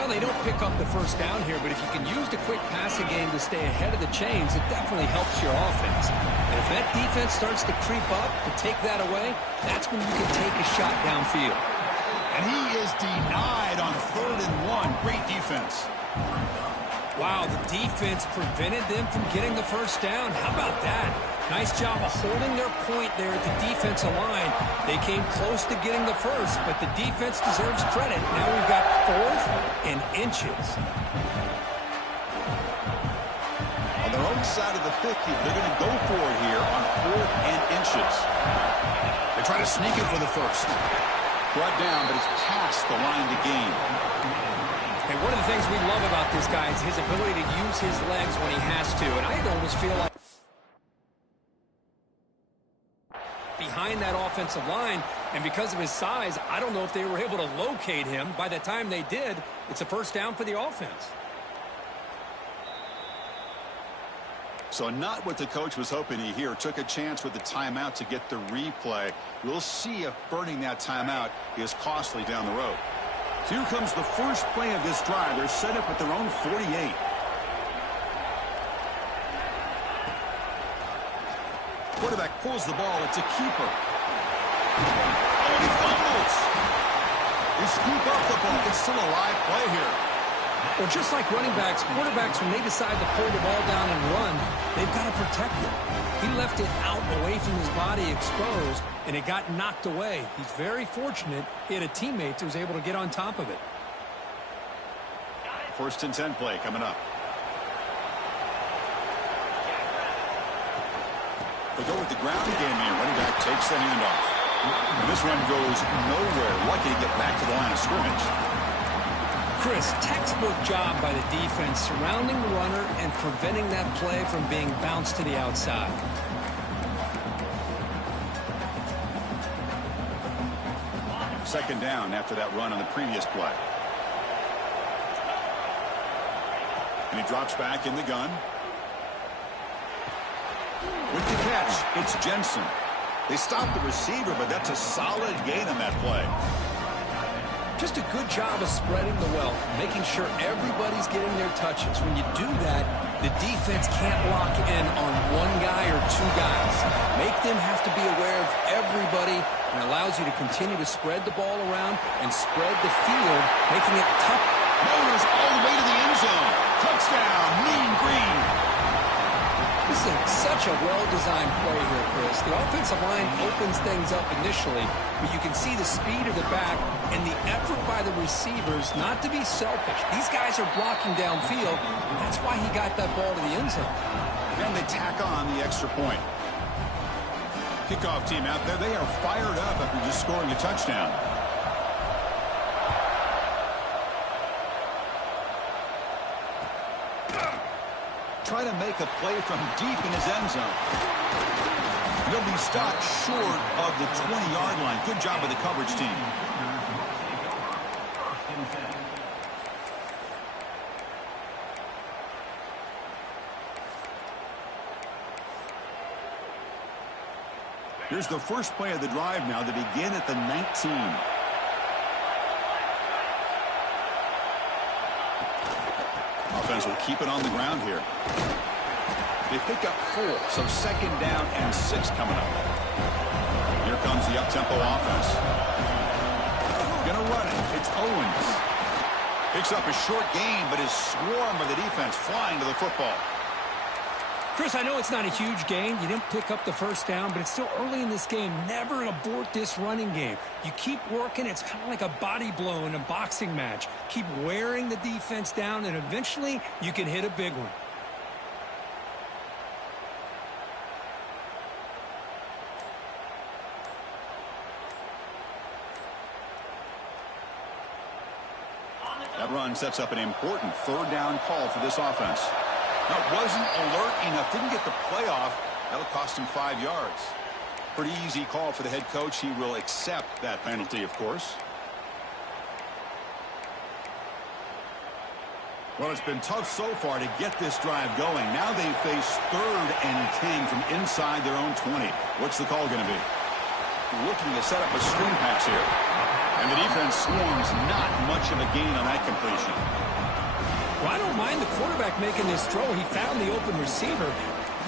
Well, they don't pick up the first down here, but if you can use the quick passing game to stay ahead of the chains, it definitely helps your offense. And if that defense starts to creep up to take that away, that's when you can take a shot downfield. And he is denied on 3rd and 1. Great defense. Wow, the defense prevented them from getting the first down. How about that? Nice job of holding their point there at the defensive line. They came close to getting the first, but the defense deserves credit. Now we've got 4th and inches. On their own side of the 50, they're going to go for it here on 4th and inches. They try to sneak it for the first. Brought down, but it's past the line to gain. And one of the things we love about this guy is his ability to use his legs when he has to. And I almost feel like behind that offensive line, and because of his size, I don't know if they were able to locate him. By the time they did, it's a first down for the offense. So not what the coach was hoping to hear. Took a chance with the timeout to get the replay. We'll see if burning that timeout is costly down the road. So here comes the first play of this drive. They're set up at their own 48. Quarterback pulls the ball. It's a keeper. Oh, he fumbles. They scoop up the ball. It's still a live play here. Well, just like running backs, quarterbacks, when they decide to pull the ball down and run, they've got to protect it. He left it out away from his body exposed, and it got knocked away. He's very fortunate he had a teammate who was able to get on top of it. 1st and 10 play coming up. They go with the ground game here. Running back takes the handoff. And this one goes nowhere. Lucky to get back to the line of scrimmage. Chris, textbook job by the defense surrounding the runner and preventing that play from being bounced to the outside. Second down after that run on the previous play. And he drops back in the gun. With the catch, it's Jensen. They stop the receiver, but that's a solid gain on that play. Just a good job of spreading the wealth, making sure everybody's getting their touches. When you do that, the defense can't lock in on one guy or two guys. Make them have to be aware of everybody, and allows you to continue to spread the ball around and spread the field, making it tough. Motors all the way to the end zone. Touchdown, Mean Green. This is such a well-designed play here, Chris. The offensive line opens things up initially, but you can see the speed of the back and the effort by the receivers not to be selfish. These guys are blocking downfield. That's why he got that ball to the end zone. And they tack on the extra point. Kickoff team out there. They are fired up after just scoring a touchdown. Try to make a play from deep in his end zone. He'll be stopped short of the 20-yard line. Good job by the coverage team. Here's the first play of the drive now to begin at the 19. Offense will keep it on the ground here. They pick up 4, so second down and 6 coming up. Here comes the up-tempo offense. Gonna run it. It's Owens. Picks up a short gain, but is swarmed by the defense flying to the football. Chris, I know it's not a huge gain. You didn't pick up the first down, but it's still early in this game. Never abort this running game. You keep working. It's kind of like a body blow in a boxing match. Keep wearing the defense down, and eventually you can hit a big one. That run sets up an important third down call for this offense. Now, wasn't alert enough, didn't get the playoff. That'll cost him 5 yards. Pretty easy call for the head coach. He will accept that penalty, of course. Well, it's been tough so far to get this drive going. Now they face 3rd and 10 from inside their own 20. What's the call going to be? looking to set up a screen pass here. And the defense swarms, not much of a gain on that completion. Well, I don't mind the quarterback making this throw. He found the open receiver.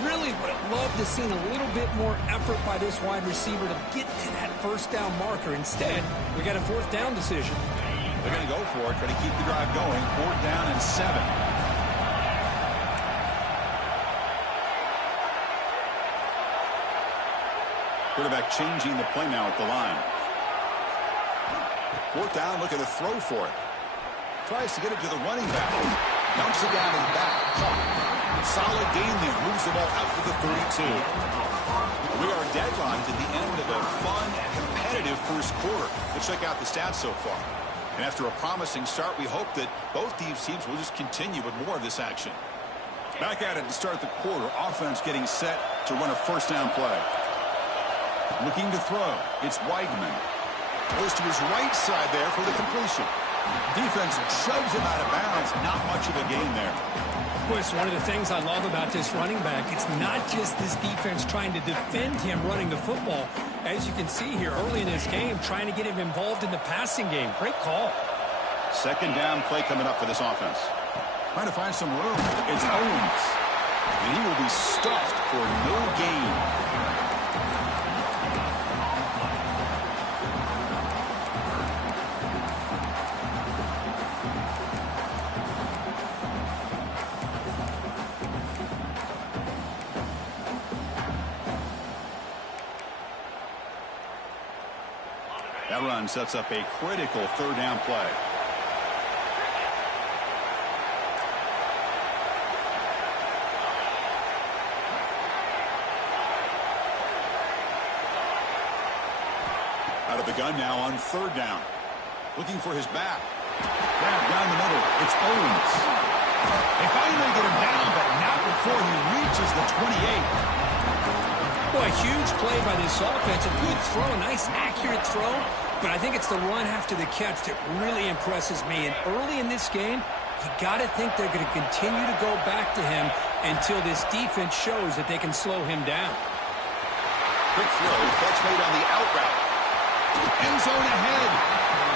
Really would have loved to see a little bit more effort by this wide receiver to get to that first down marker. Instead, we got a fourth down decision. They're going to go for it, try to keep the drive going. 4th down and 7. Quarterback changing the play now at the line. 4th down, looking to throw for it. Tries to get it to the running back. Dumps it down to the back. Caught. Solid gain there. Moves the ball out to the 32. We are deadlocked at the end of a fun, competitive first quarter. Let's check out the stats so far. And after a promising start, we hope that both these teams will just continue with more of this action. Back at it to start the quarter. Offense getting set to run a first down play. Looking to throw. It's Weigman. Goes to his right side there for the completion. Defense shoves him out of bounds. Not much of a gain there. Boy, it's one of the things I love about this running back. It's not just this defense trying to defend him running the football. As you can see here early in this game, trying to get him involved in the passing game. Great call. 2nd down play coming up for this offense. Trying to find some room. It's Owens. And he will be stuffed for no gain. That run sets up a critical 3rd down play. Out of the gun now on 3rd down. Looking for his back. Grab down the middle. It's Owens. They finally get him down, but not before he reaches the 28. Boy, a huge play by this offense. A good throw, a nice accurate throw. But I think it's the run after the catch that really impresses me. And early in this game, you got to think they're going to continue to go back to him until this defense shows that they can slow him down. Quick throw. Catch made on the out route. End zone ahead.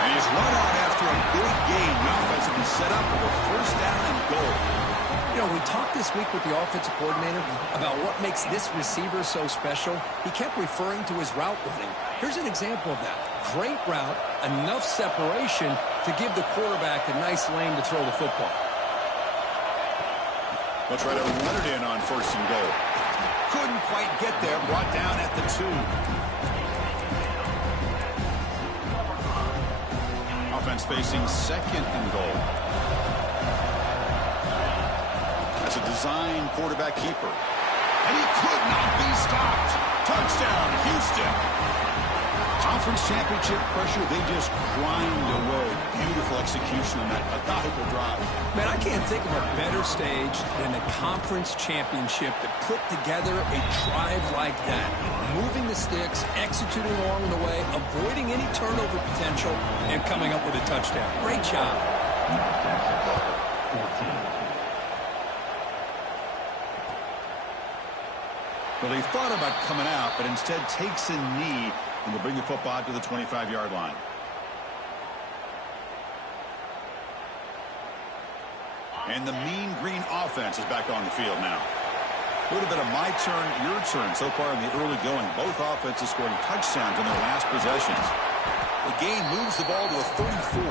And he's run out after a big gain. The offense will be set up for a first down and goal. You know, we talked this week with the offensive coordinator about what makes this receiver so special. He kept referring to his route running. Here's an example of that. Great route, enough separation to give the quarterback a nice lane to throw the football. They'll try to run it in on 1st and goal. Couldn't quite get there. Brought down at the 2. Offense facing 2nd and goal. That's a design quarterback keeper. And he could not be stopped. Touchdown, Houston. Conference championship pressure, they just grind away. Beautiful execution on that methodical drive. Man, I can't think of a better stage than the conference championship to put together a drive like that. Moving the sticks, executing along the way, avoiding any turnover potential, and coming up with a touchdown. Great job. Well, he thought about coming out, but instead takes a knee and will bring the football out to the 25-yard line. And the Mean Green offense is back on the field now. A little bit of my turn, your turn so far in the early going. Both offenses scoring touchdowns in their last possessions. The game moves the ball to a 34.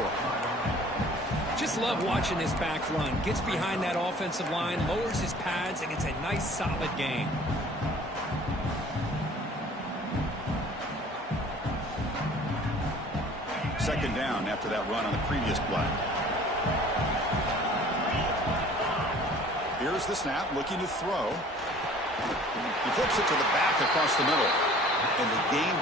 Just love watching this back run. Gets behind that offensive line, lowers his pads, and it's a nice, solid gain. Second down after that run on the previous play. Here's the snap, looking to throw. He flips it to the back across the middle. And the game...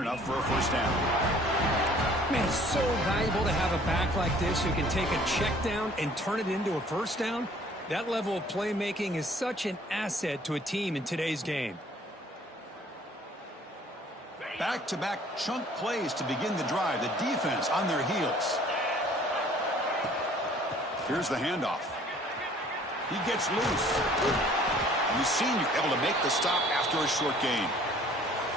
enough for a first down. Man, it's so valuable to have a back like this who can take a check down and turn it into a first down. That level of playmaking is such an asset to a team in today's game. Back-to-back chunk plays to begin the drive. The defense on their heels. Here's the handoff. He gets loose. And the senior able to make the stop after a short gain.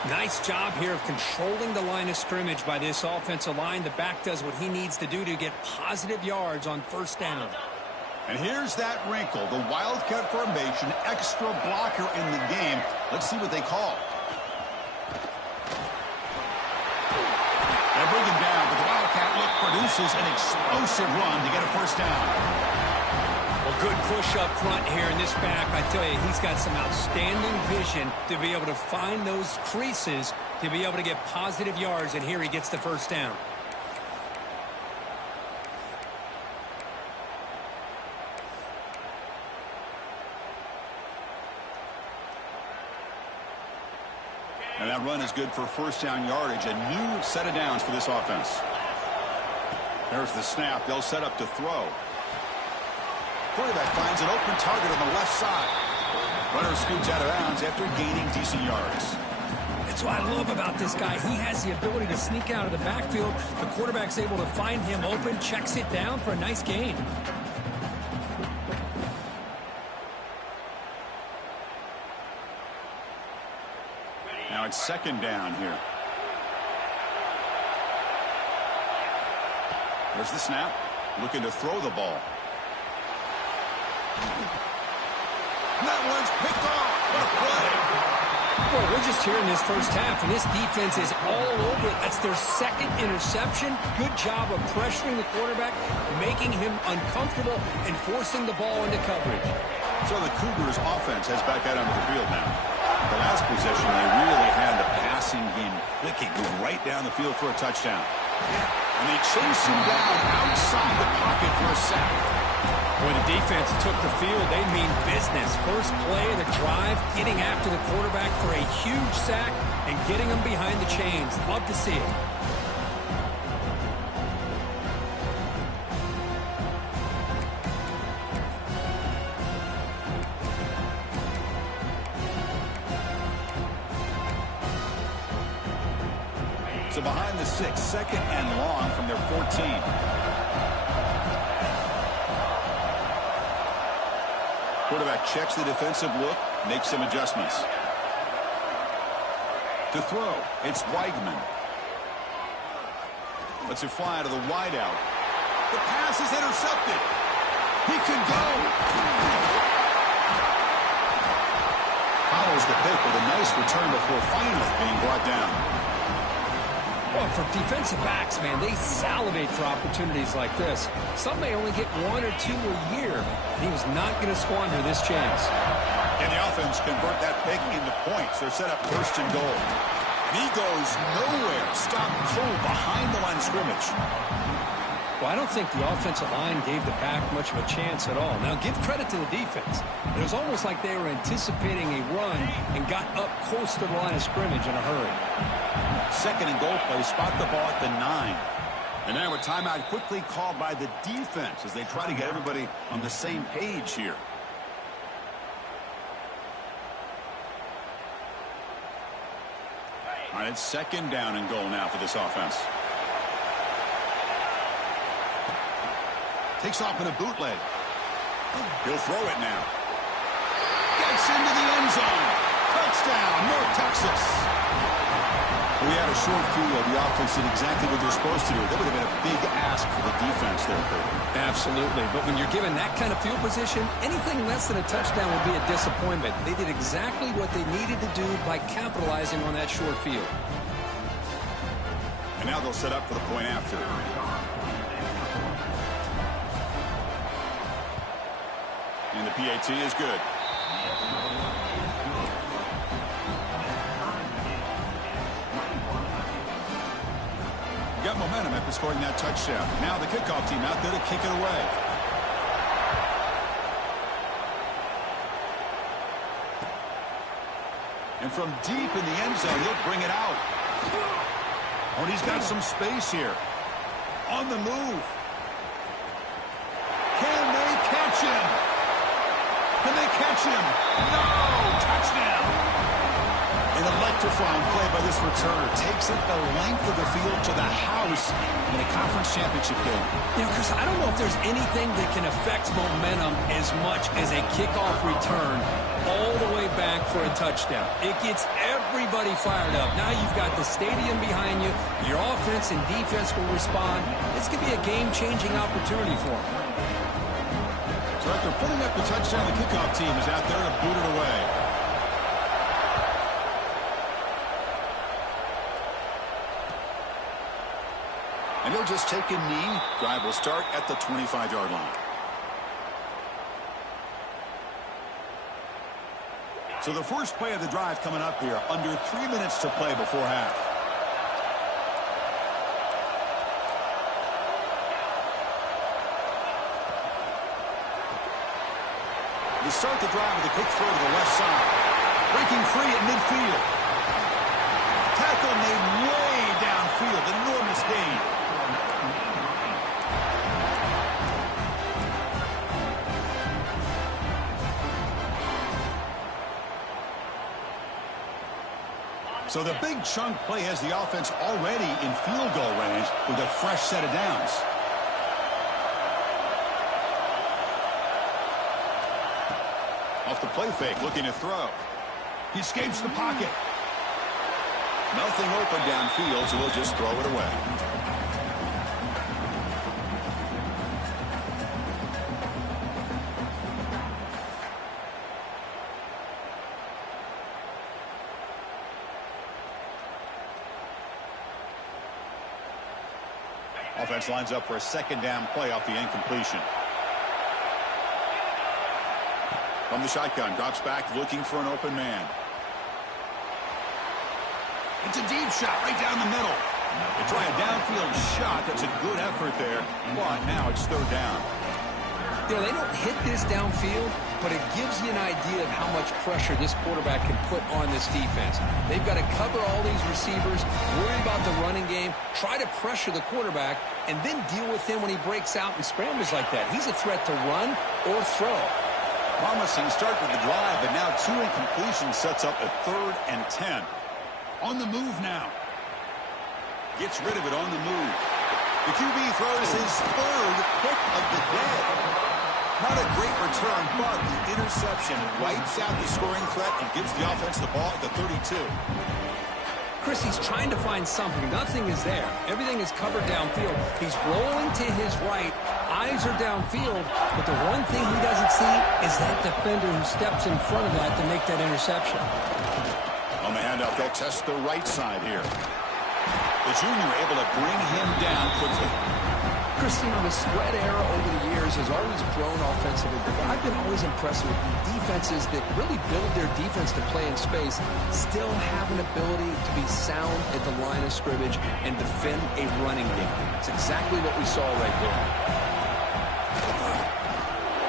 Nice job here of controlling the line of scrimmage by this offensive line. The back does what he needs to do to get positive yards on first down. And here's that wrinkle. The Wildcat formation, extra blocker in the game. Let's see what they call. They bring him down, but the Wildcat look produces an explosive run to get a first down. Well, good push up front here in this back. I tell you, he's got some outstanding vision to be able to find those creases to be able to get positive yards, and here he gets the first down. And that run is good for first down yardage. A new set of downs for this offense. There's the snap. They'll set up to throw. Quarterback finds an open target on the left side. Runner scoots out of bounds after gaining decent yards. That's what I love about this guy. He has the ability to sneak out of the backfield. The quarterback's able to find him open, checks it down for a nice gain. Now it's second down here. There's the snap. Looking to throw the ball. And that one's picked off. What a play. Well, we're just here in this first half, and this defense is all over it. That's their second interception. Good job of pressuring the quarterback, making him uncomfortable, and forcing the ball into coverage. So the Cougars' offense has back out onto the field now. The last possession, they really had the passing game clicking, moved right down the field for a touchdown. And they chase him down outside the pocket for a sack. When the defense took the field, they mean business. First play of the drive, getting after the quarterback for a huge sack and getting him behind the chains. Love to see it. So behind the 6, second and long from their 14. Quarterback checks the defensive look, makes some adjustments. To throw, it's Weigman. Lets it fly to the wideout. The pass is intercepted. He can go. Follows the pick with a nice return before finally being brought down. Well, for defensive backs, man, they salivate for opportunities like this. Some may only get 1 or 2 a year. He was not going to squander this chance. And the offense convert that pick into points. They're set up first and goal. And he goes nowhere. Stop cold behind the line of scrimmage. Well, I don't think the offensive line gave the back much of a chance at all. Now, give credit to the defense. It was almost like they were anticipating a run and got up close to the line of scrimmage in a hurry. Second and goal play, spot the ball at the 9. And now a timeout quickly called by the defense as they try to get everybody on the same page here. All right, it's second down and goal now for this offense. Takes off in a bootleg. He'll throw it now. Gets into the end zone. Touchdown, North Texas. We had a short field. The offense did exactly what they're supposed to do. That would have been a big ask for the defense there, Kurt. Absolutely. But when you're given that kind of field position, anything less than a touchdown will be a disappointment. They did exactly what they needed to do by capitalizing on that short field. And now they'll set up for the point after. And the PAT is good. Got momentum after scoring that touchdown. Now the kickoff team out there to kick it away. And from deep in the end zone, he'll bring it out. Oh, and he's got some space here. On the move. Can they catch him? Can they catch him? No! Touchdown! An electrifying play by this returner. Takes it the length of the field to the house in a conference championship game. You know, Chris, I don't know if there's anything that can affect momentum as much as a kickoff return all the way back for a touchdown. It gets everybody fired up. Now you've got the stadium behind you. Your offense and defense will respond. This could be a game-changing opportunity for them. So after putting up the touchdown, the kickoff team is out there to boot it away. And he'll just take a knee. Drive will start at the 25-yard line. So the first play of the drive coming up here. Under 3 minutes to play before half. They start the drive with a quick throw to the left side. Breaking free at midfield. Tackle made way downfield. Enormous gain. So the big chunk play has the offense already in field goal range with a fresh set of downs. Off the play fake, looking to throw. He escapes the pocket. Nothing open downfield, so he'll just throw it away. Offense lines up for a second down play off the incompletion. From the shotgun, drops back, looking for an open man. It's a deep shot right down the middle. They try a downfield shot. That's a good effort there. But now it's third down. You know, they don't hit this downfield, but it gives you an idea of how much pressure this quarterback can put on this defense. They've got to cover all these receivers, worry about the running game, try to pressure the quarterback, and then deal with him when he breaks out and scrambles like that. He's a threat to run or throw. Promising start with the drive, but now 2 incompletions sets up a 3rd and 10. On the move now. Gets rid of it on the move. The QB throws his 3rd pick of the day. Not a great return, but the interception wipes out the scoring threat and gives the offense the ball at the 32. Chris, he's trying to find something. Nothing is there. Everything is covered downfield. He's rolling to his right. Eyes are downfield. But the one thing he doesn't see is that defender who steps in front of that to make that interception. On the handoff, they'll test the right side here. The junior able to bring him down quickly. Chris, you know, the spread era over the years has always grown offensively, but I've been always impressed with defenses that really build their defense to play in space, still have an ability to be sound at the line of scrimmage and defend a running game. It's exactly what we saw right there.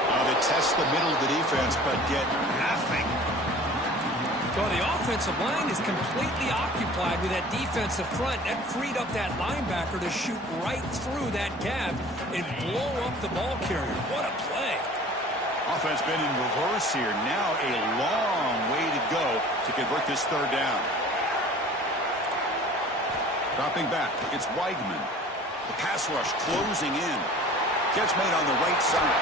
Now they test the middle of the defense, but get nothing. Well, the offensive line is completely occupied with that defensive front. That freed up that linebacker to shoot right through that gap and blow up the ball carrier. What a play. Offense been in reverse here. Now a long way to go to convert this 3rd down. Dropping back, it's Weigman. The pass rush closing in. Catch made on the right side.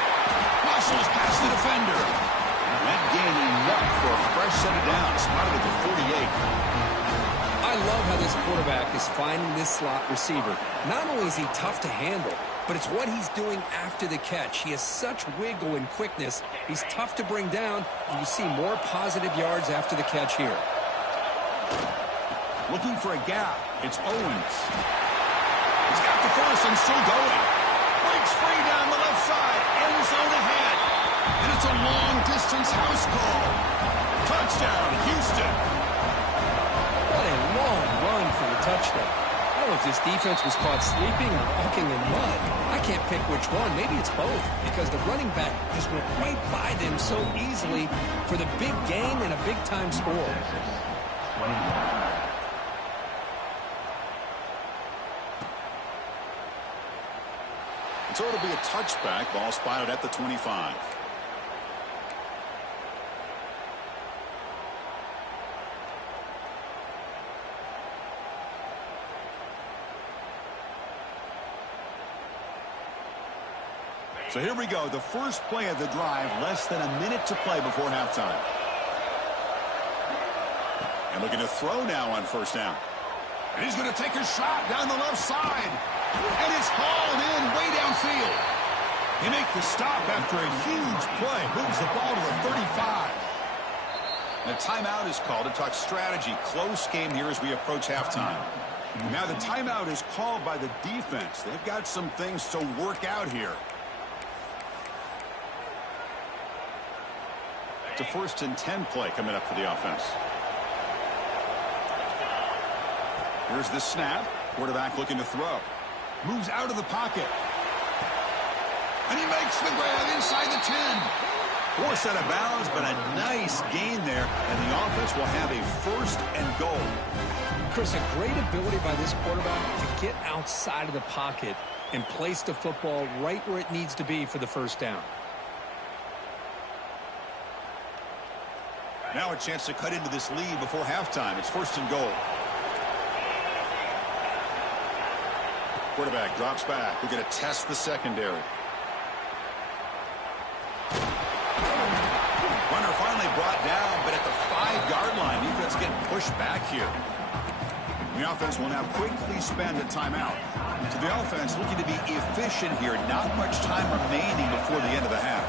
Muscles past the defender. That gain enough for a fresh set of downs. Spotted at the 48. I love how this quarterback is finding this slot receiver. Not only is he tough to handle, but it's what he's doing after the catch. He has such wiggle and quickness. He's tough to bring down, and you see more positive yards after the catch here. Looking for a gap. It's Owens. He's got the first and still going. Breaks free down the left side. End zone ahead. And it's a long-distance house call. Touchdown, Houston. What a long run for the touchdown. I don't know if this defense was caught sleeping or walking in mud. I can't pick which one. Maybe it's both, because the running back just went right by them so easily for the big gain and a big-time score. So it'll be a touchback. Ball spotted at the 25. So here we go. The first play of the drive, less than a minute to play before halftime. And looking to throw now on first down. And he's going to take a shot down the left side. And it's hauled in way downfield. He makes the stop after a huge play. Moves the ball to the 35. And a timeout is called to talk strategy. Close game here as we approach halftime. Now the timeout is called by the defense. They've got some things to work out here. It's a 1st and 10 play coming up for the offense. Here's the snap. Quarterback looking to throw. Moves out of the pocket. And he makes the grab inside the 10. Forced out of bounds, but a nice gain there. And the offense will have a 1st and goal. Chris, a great ability by this quarterback to get outside of the pocket and place the football right where it needs to be for the first down. Now a chance to cut into this lead before halftime. It's 1st and goal. Quarterback drops back. We're going to test the secondary. Runner finally brought down, but at the 5-yard line, defense getting pushed back here. The offense will now quickly spend a timeout. So the offense looking to be efficient here. Not much time remaining before the end of the half.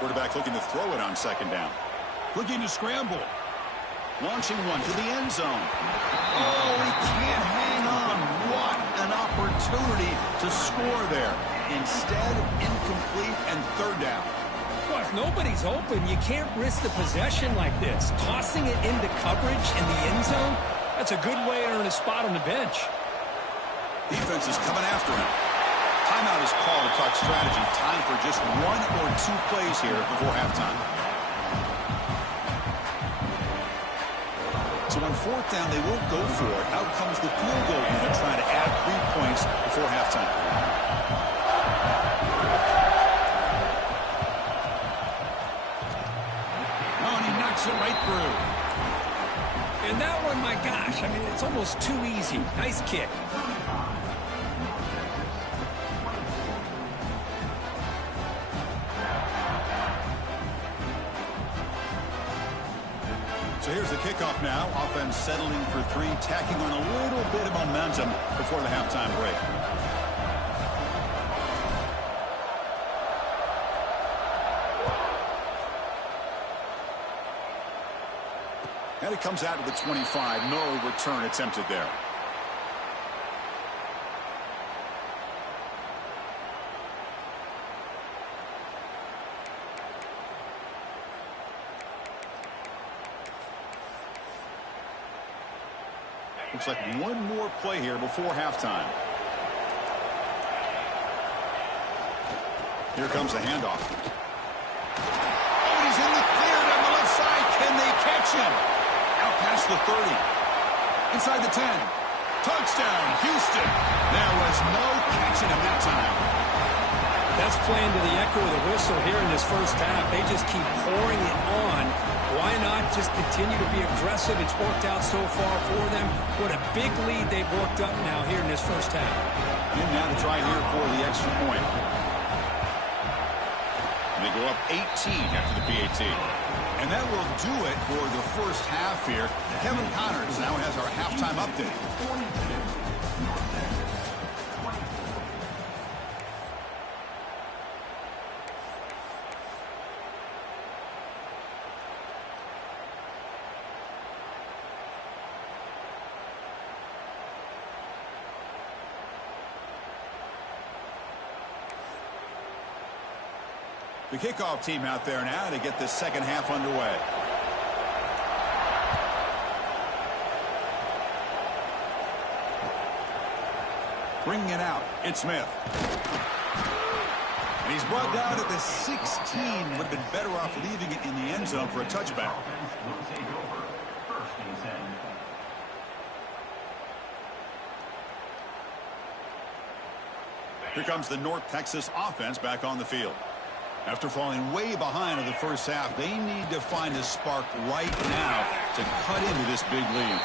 Quarterback looking to throw it on 2nd down. Looking to scramble. Launching one to the end zone. Oh, he can't hang on. What an opportunity to score there. Instead, incomplete and 3rd down. Well, if nobody's open, you can't risk the possession like this. Tossing it into coverage in the end zone, that's a good way to earn a spot on the bench. Defense is coming after him. Timeout is called to talk strategy. Time for just 1 or 2 plays here before halftime. So on 4th down, they won't go for it. Out comes the field goal unit trying to add 3 points before halftime. Oh, and he knocks it right through. And that one, my gosh, I mean, it's almost too easy. Nice kick. So here's the kickoff now. Offense settling for 3, tacking on a little bit of momentum before the halftime break. And it comes out to the 25. No return attempted there. Looks like one more play here before halftime. Here comes the handoff. Oh, he's in the clear down the left side. Can they catch him? Out past the 30. Inside the 10. Touchdown, Houston. There was no catching him that time. That's playing to the echo of the whistle here in this first half. They just keep pouring it on. Why not just continue to be aggressive? It's worked out so far for them. What a big lead they've worked up now here in this first half. And now to try here for the extra point. And they go up 18 after the PAT. And that will do it for the first half here. Kevin Connors now has our halftime update. The kickoff team out there now to get this second half underway. Bringing it out, it's Smith. And he's brought down at the 16. Would have been better off leaving it in the end zone for a touchback. Here comes the North Texas offense back on the field. After falling way behind in the first half, they need to find a spark right now to cut into this big lead.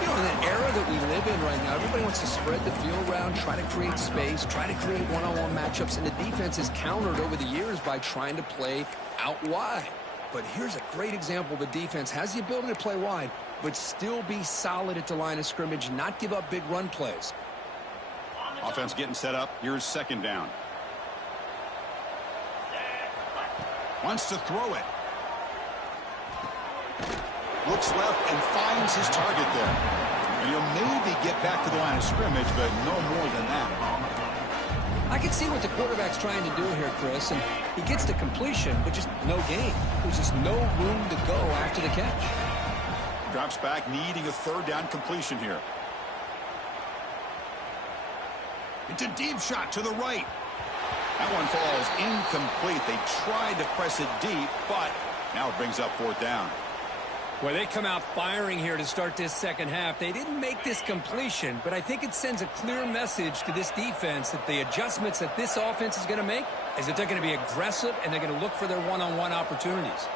You know, in the era that we live in right now, everybody wants to spread the field around, try to create space, try to create one-on-one matchups, and the defense is countered over the years by trying to play out wide. But here's a great example. The defense has the ability to play wide, but still be solid at the line of scrimmage, not give up big run plays. Offense getting set up. Here's second down. Wants to throw it. Looks left and finds his target there. And he'll maybe get back to the line of scrimmage, but no more than that. I can see what the quarterback's trying to do here, Chris, and he gets the completion, but just no gain. There's just no room to go after the catch. Drops back, needing a third down completion here. It's a deep shot to the right. That one falls incomplete. They tried to press it deep, but now it brings up fourth down. Well, they come out firing here to start this second half. They didn't make this completion, but I think it sends a clear message to this defense that the adjustments that this offense is going to make is that they're going to be aggressive and they're going to look for their one-on-one opportunities.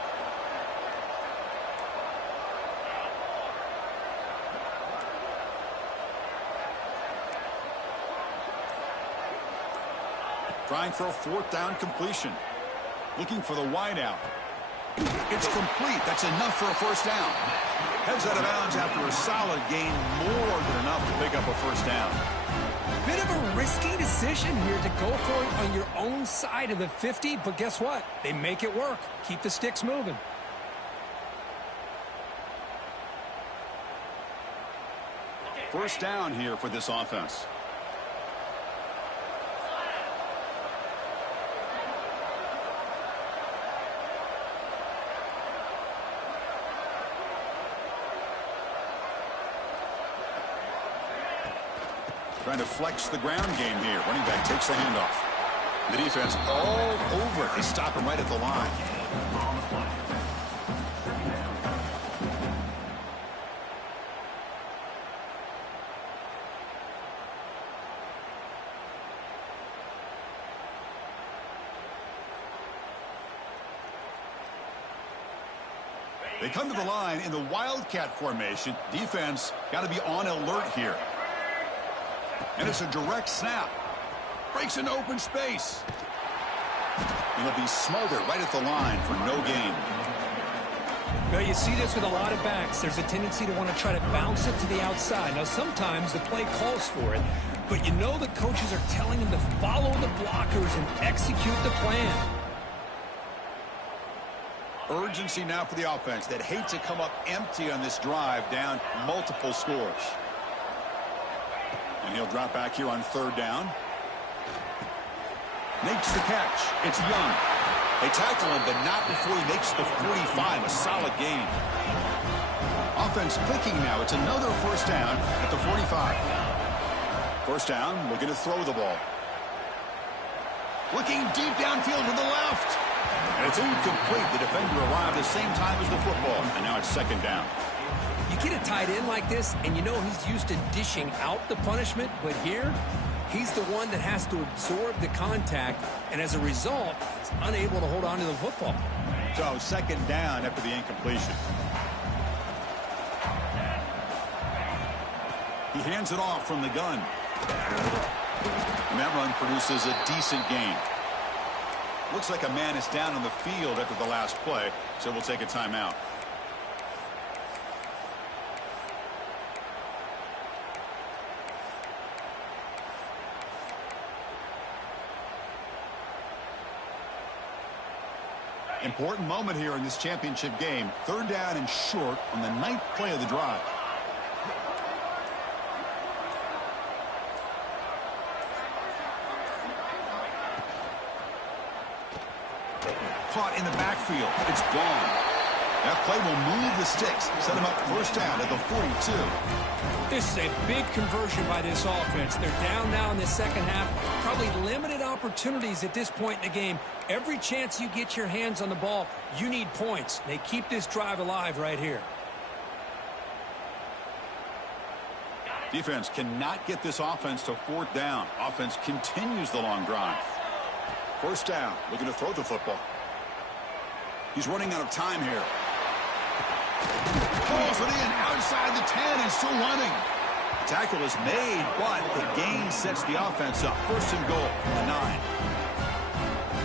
Trying for a fourth down completion. Looking for the wideout. It's complete. That's enough for a first down. Heads out of bounds after a solid gain, more than enough to pick up a first down. Bit of a risky decision here to go for it on your own side of the 50, but guess what? They make it work. Keep the sticks moving. First down here for this offense. Trying to flex the ground game here. Running back takes the handoff. The defense all over it. They stop him right at the line. They come to the line in the Wildcat formation. Defense got to be on alert here. And it's a direct snap. Breaks into open space. It'll be smothered right at the line for no gain. Well, you see this with a lot of backs. There's a tendency to want to try to bounce it to the outside. Now, sometimes the play calls for it, but you know the coaches are telling them to follow the blockers and execute the plan. Urgency now for the offense that hate to come up empty on this drive, down multiple scores. And he'll drop back here on third down. Makes the catch. It's Young. They tackle him, but not before he makes the 45. A solid gain. Offense clicking now. It's another first down at the 45. First down, looking to throw the ball. Looking deep downfield to the left. And it's incomplete. The defender arrived at the same time as the football. And now it's second down. You get a tight end like this, and you know he's used to dishing out the punishment, but here, he's the one that has to absorb the contact, and as a result, he's unable to hold on to the football. So, second down after the incompletion. He hands it off from the gun. And that run produces a decent gain. Looks like a man is down on the field after the last play, so we'll take a timeout. Important moment here in this championship game. Third down and short on the 9th play of the drive. Caught in the backfield. It's gone. That play will move the sticks. Set him up first down at the 42. This is a big conversion by this offense. They're down now in the second half. Probably limited opportunities at this point in the game. Every chance you get your hands on the ball, you need points. They keep this drive alive right here. Defense cannot get this offense to fourth down. Offense continues the long drive. First down, looking to throw the football. He's running out of time here. Pulls it in outside the 10 and still running. The tackle is made, but the gain sets the offense up. First and goal, the 9.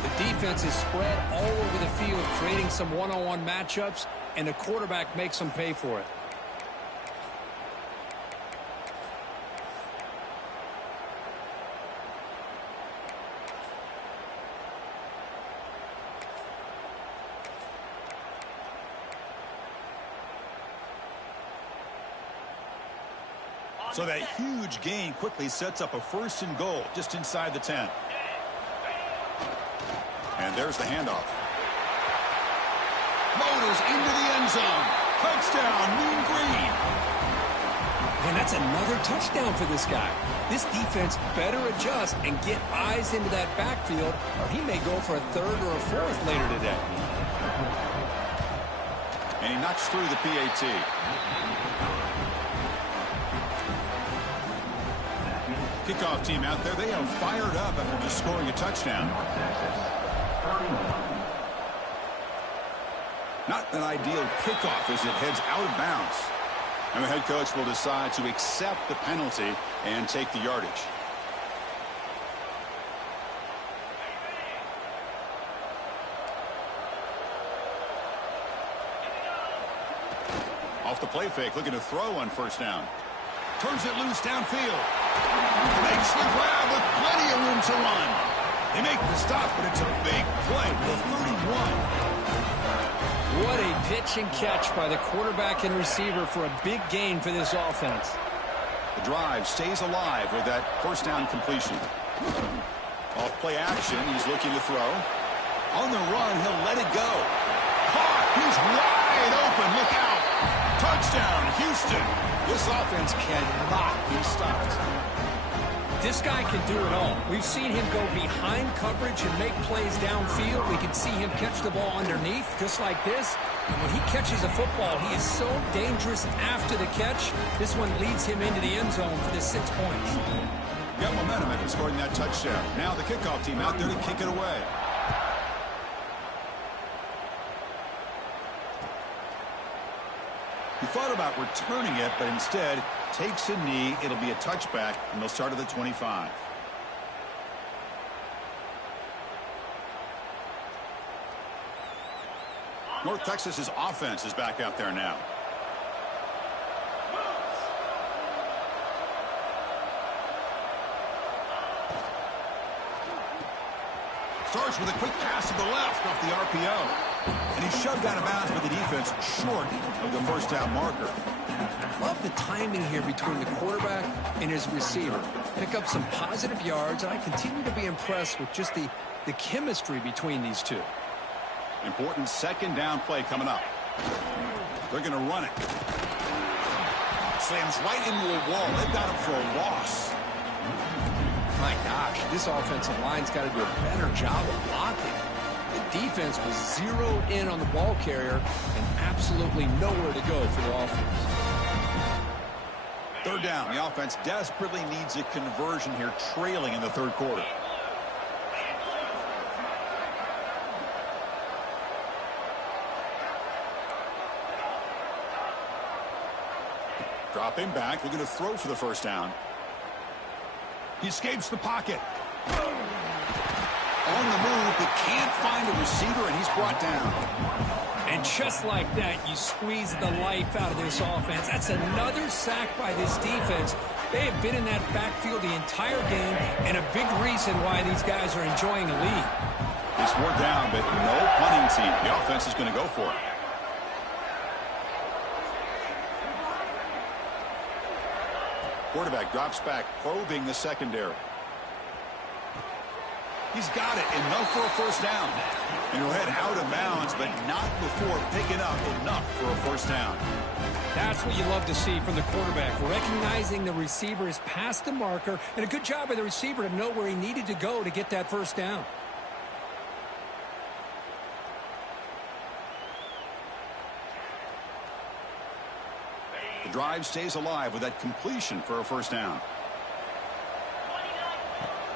The defense is spread all over the field, creating some one-on-one matchups, and the quarterback makes them pay for it. So that huge gain quickly sets up a first and goal just inside the 10. And there's the handoff. Motors into the end zone. Touchdown, Mean Green. And that's another touchdown for this guy. This defense better adjust and get eyes into that backfield, or he may go for a third or a fourth later today. And he knocks through the PAT. Kickoff team out there, they have fired up after just scoring a touchdown. Not an ideal kickoff as it heads out of bounds. And the head coach will decide to accept the penalty and take the yardage. Off the play fake, looking to throw on first down. Turns it loose downfield. Makes the grab with plenty of room to run. They make the stop, but it's a big play for 31. What a pitch and catch by the quarterback and receiver for a big gain for this offense. The drive stays alive with that first down completion. Off play action, he's looking to throw. On the run, he'll let it go. Caught, he's wide open, look out. Touchdown, Houston. This offense cannot be stopped. This guy can do it all. We've seen him go behind coverage and make plays downfield. We can see him catch the ball underneath, just like this. And when he catches a football, he is so dangerous after the catch. This one leads him into the end zone for the 6 points. Got momentum after scoring that touchdown. Now the kickoff team out there to kick it away. He thought about returning it, but instead takes a knee. It'll be a touchback, and they'll start at the 25. North Texas's offense is back out there now. Starts with a quick pass to the left off the RPO. And he's shoved out of bounds by the defense short of the first down marker. Love the timing here between the quarterback and his receiver. Pick up some positive yards, and I continue to be impressed with just the chemistry between these two. Important second down play coming up. They're going to run it. Slams right into a wall. They've got him for a loss. My gosh, this offensive line's got to do a better job of blocking. The defense was zeroed in on the ball carrier and absolutely nowhere to go for the offense. Third down. The offense desperately needs a conversion here, trailing in the third quarter. Dropping back, looking to throw for the first down. He escapes the pocket. On the move, but can't find a receiver, and he's brought down. And just like that, you squeeze the life out of this offense. That's another sack by this defense. They have been in that backfield the entire game, and a big reason why these guys are enjoying a lead. He's fourth down, but no punting team. The offense is going to go for it. Quarterback drops back, probing the secondary. He's got it. Enough for a first down. And he'll head out of bounds, but not before picking up enough for a first down. That's what you love to see from the quarterback. Recognizing the receiver is past the marker, and a good job by the receiver to know where he needed to go to get that first down. The drive stays alive with that completion for a first down.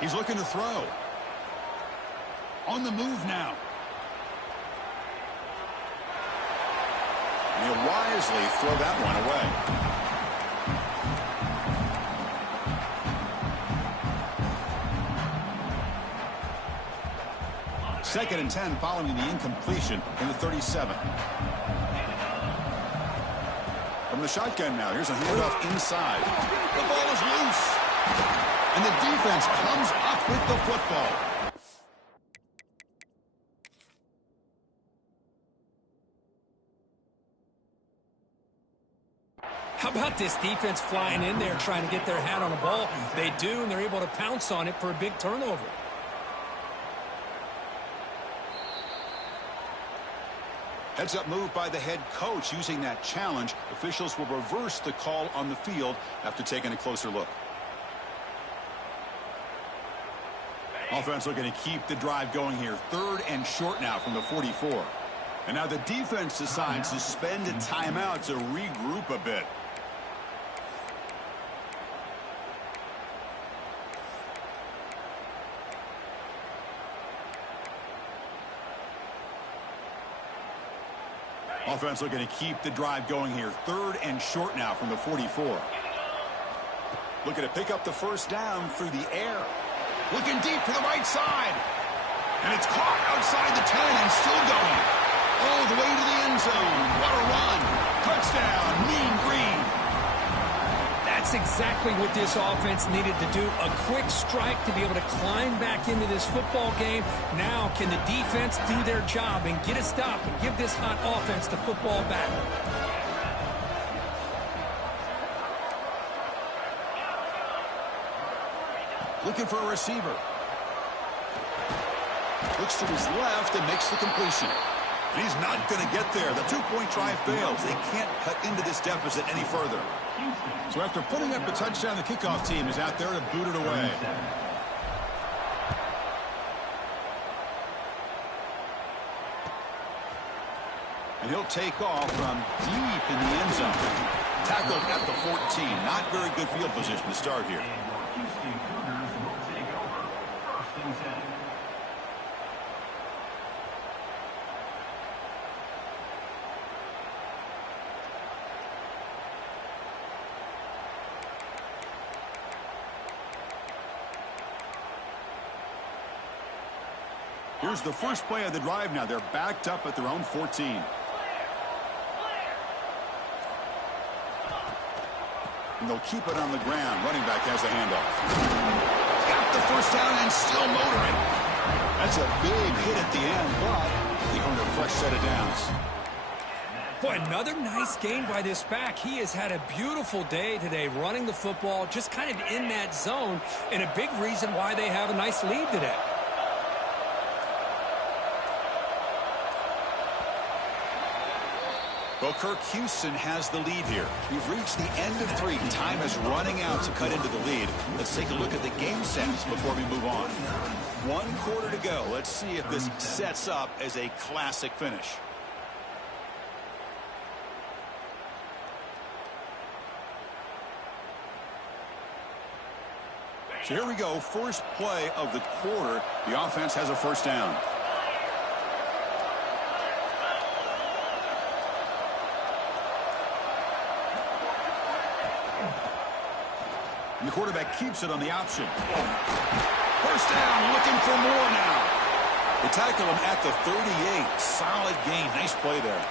He's looking to throw. On the move now. And he'll wisely throw that one away. Second and 10 following the incompletion in the 37. From the shotgun now, here's a handoff inside. The ball is loose. And the defense comes up with the football. How about this defense flying in there trying to get their hat on the ball? They do, and they're able to pounce on it for a big turnover. Heads up move by the head coach using that challenge. Officials will reverse the call on the field after taking a closer look. Offense looking to keep the drive going here. Third and short now from the 44. And now the defense decides to spend a timeout to regroup a bit. Offense looking to keep the drive going here. Third and short now from the 44. Looking to pick up the first down through the air. Looking deep to the right side. And it's caught outside the 10 and still going. All the way to the end zone. What a run. Touchdown, Mean Green. That's exactly what this offense needed to do. A quick strike to be able to climb back into this football game. Now can the defense do their job and get a stop and give this hot offense the football back? Looking for a receiver. Looks to his left and makes the completion. And he's not going to get there. The two-point try fails. They can't cut into this deficit any further. So after putting up a touchdown, the kickoff team is out there to boot it away. And he'll take off from deep in the end zone. Tackled at the 14. Not very good field position to start here. Here's the first play of the drive now. They're backed up at their own 14. And they'll keep it on the ground. Running back has the handoff. Got the first down and still motoring. That's a big hit at the end, but they earned a fresh set of downs. Boy, another nice gain by this back. He has had a beautiful day today running the football, just kind of in that zone, and a big reason why they have a nice lead today. Well, Kirk, Houston has the lead here. We've reached the end of 3. Time is running out to cut into the lead. Let's take a look at the game sets before we move on. 1 quarter to go. Let's see if this sets up as a classic finish. So here we go. First play of the quarter. The offense has a first down. And the quarterback keeps it on the option. First down, looking for more now. They tackle him at the 38. Solid gain. Nice play there.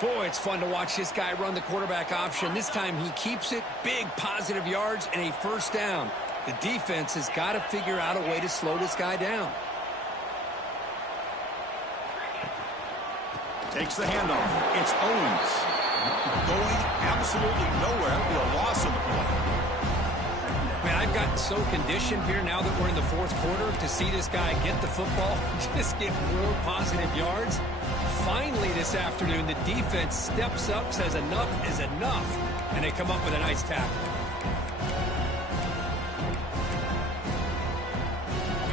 Boy, it's fun to watch this guy run the quarterback option. This time he keeps it. Big positive yards and a first down. The defense has got to figure out a way to slow this guy down. Takes the handoff. It's Owens. Going absolutely nowhere. That'll be a loss on the play. Man, I've gotten so conditioned here now that we're in the 4th quarter to see this guy get the football, just get more positive yards. Finally this afternoon, the defense steps up, says enough is enough, and they come up with a nice tackle.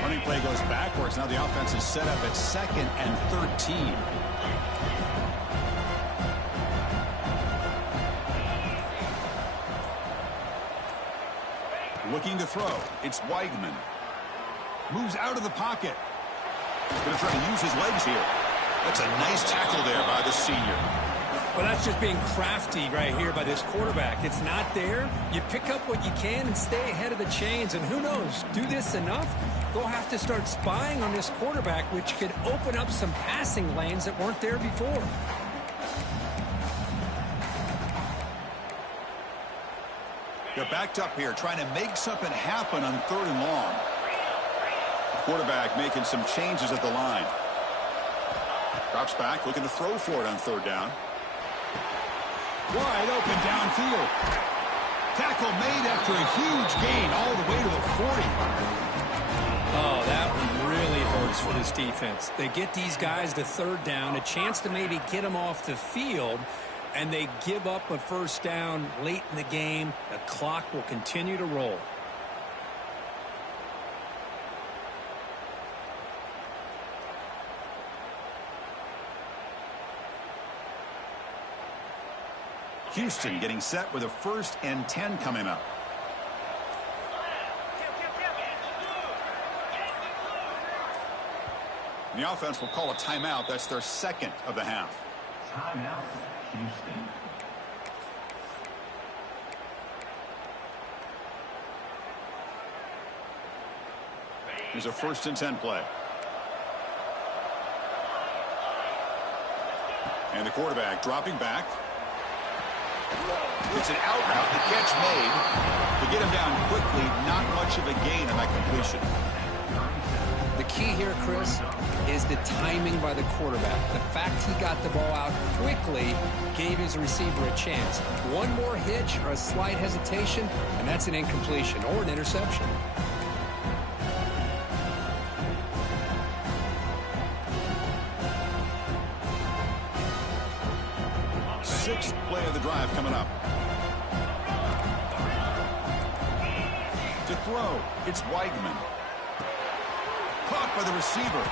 Running play goes backwards. Now the offense is set up at 2nd and 13. Looking to throw. It's Weigman. Moves out of the pocket. Going to try to use his legs here. That's a nice tackle there by the senior. Well, that's just being crafty right here by this quarterback. It's not there. You pick up what you can and stay ahead of the chains. And who knows, do this enough, they'll have to start spying on this quarterback, which could open up some passing lanes that weren't there before. They're backed up here, trying to make something happen on 3rd and long. Quarterback making some changes at the line. Drops back, looking to throw for it on 3rd down. Wide open downfield. Tackle made after a huge gain all the way to the 40. Oh, that one really hurts for this defense. They get these guys to 3rd down, a chance to maybe get them off the field, and they give up a 1st down late in the game. The clock will continue to roll. Houston getting set with a 1st and 10 coming up. The offense will call a timeout. That's their 2nd of the half. Timeout, Houston. Here's a 1st and 10 play. And the quarterback dropping back. It's an out route. The catch made. To get him down quickly, not much of a gain on that completion. The key here, Chris, is the timing by the quarterback. The fact he got the ball out quickly gave his receiver a chance. One more hitch or a slight hesitation, and that's an incompletion or an interception. 6th play of the drive coming up. To throw, it's Weigman. Caught by the receiver.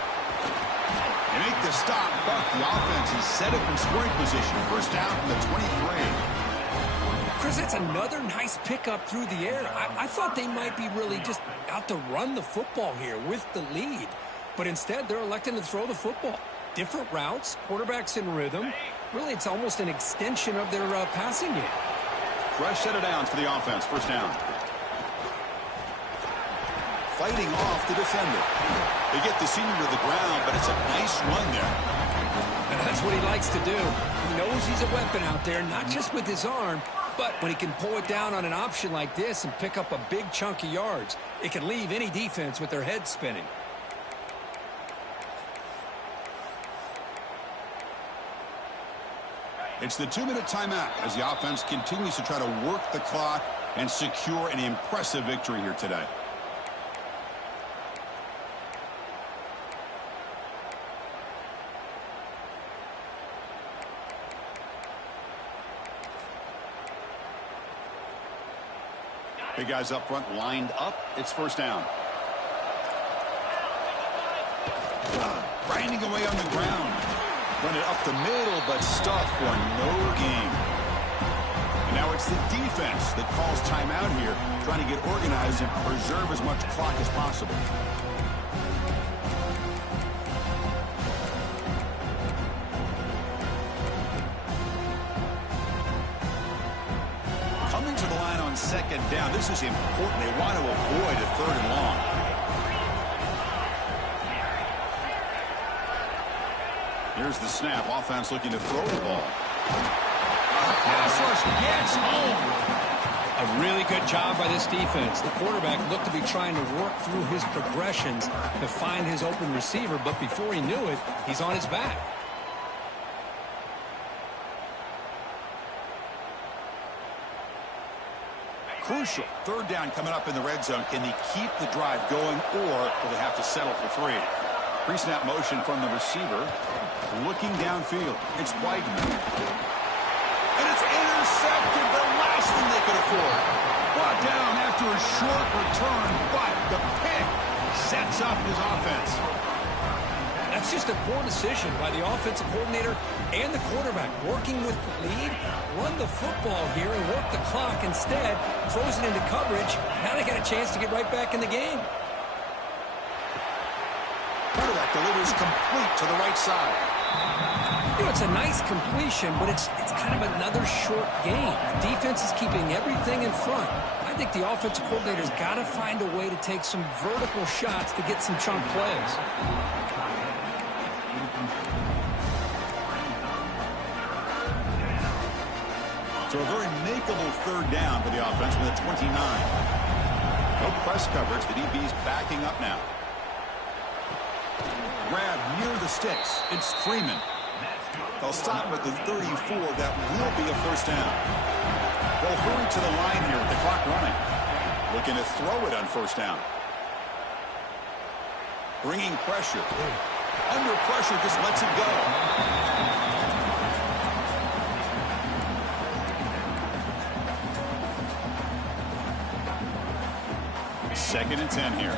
They make the stop, but the offense is set up in scoring position. 1st down from the 23. Chris, that's another nice pickup through the air. I thought they might be really just out to run the football here with the lead. But instead, they're electing to throw the football. Different routes, quarterbacks in rhythm. Really, it's almost an extension of their passing game. Fresh set of downs for the offense. 1st down. Fighting off the defender. They get the senior to the ground, but it's a nice run there. And that's what he likes to do. He knows he's a weapon out there, not just with his arm, but when he can pull it down on an option like this and pick up a big chunk of yards, it can leave any defense with their head spinning. It's the 2-minute timeout as the offense continues to try to work the clock and secure an impressive victory here today. Big guys up front lined up. It's 1st down. Grinding away on the ground. Run it up the middle, but stuffed for no gain. And now it's the defense that calls timeout here, trying to get organized and preserve as much clock as possible. Coming to the line on 2nd down. This is important. They want to avoid a 3rd and long. Here's the snap. Offense looking to throw the ball. Pass rush gets home. A really good job by this defense. The quarterback looked to be trying to work through his progressions to find his open receiver, but before he knew it, he's on his back. Crucial. 3rd down coming up in the red zone. Can they keep the drive going, or will they have to settle for 3? Pre-snap motion from the receiver. Looking downfield. It's Weigman. And it's intercepted. The last thing they could afford. Brought down after a short return, but the pick sets up his offense. That's just a poor decision by the offensive coordinator and the quarterback. Working with the lead, run the football here and work the clock. Instead, throws it into coverage. Now they got a chance to get right back in the game. Quarterback delivers complete to the right side. You know, it's a nice completion, but it's kind of another short game. The defense is keeping everything in front. I think the offensive coordinator's got to find a way to take some vertical shots to get some chunk plays. So a very makeable third down for the offense with a 29. No press coverage. The DB's backing up now. Grab near the sticks. It's Freeman. They'll stop with the 34. That will be a first down. They'll hurry to the line here with the clock running. Looking to throw it on first down. Bringing pressure. Under pressure, just lets it go. Second and 10 here.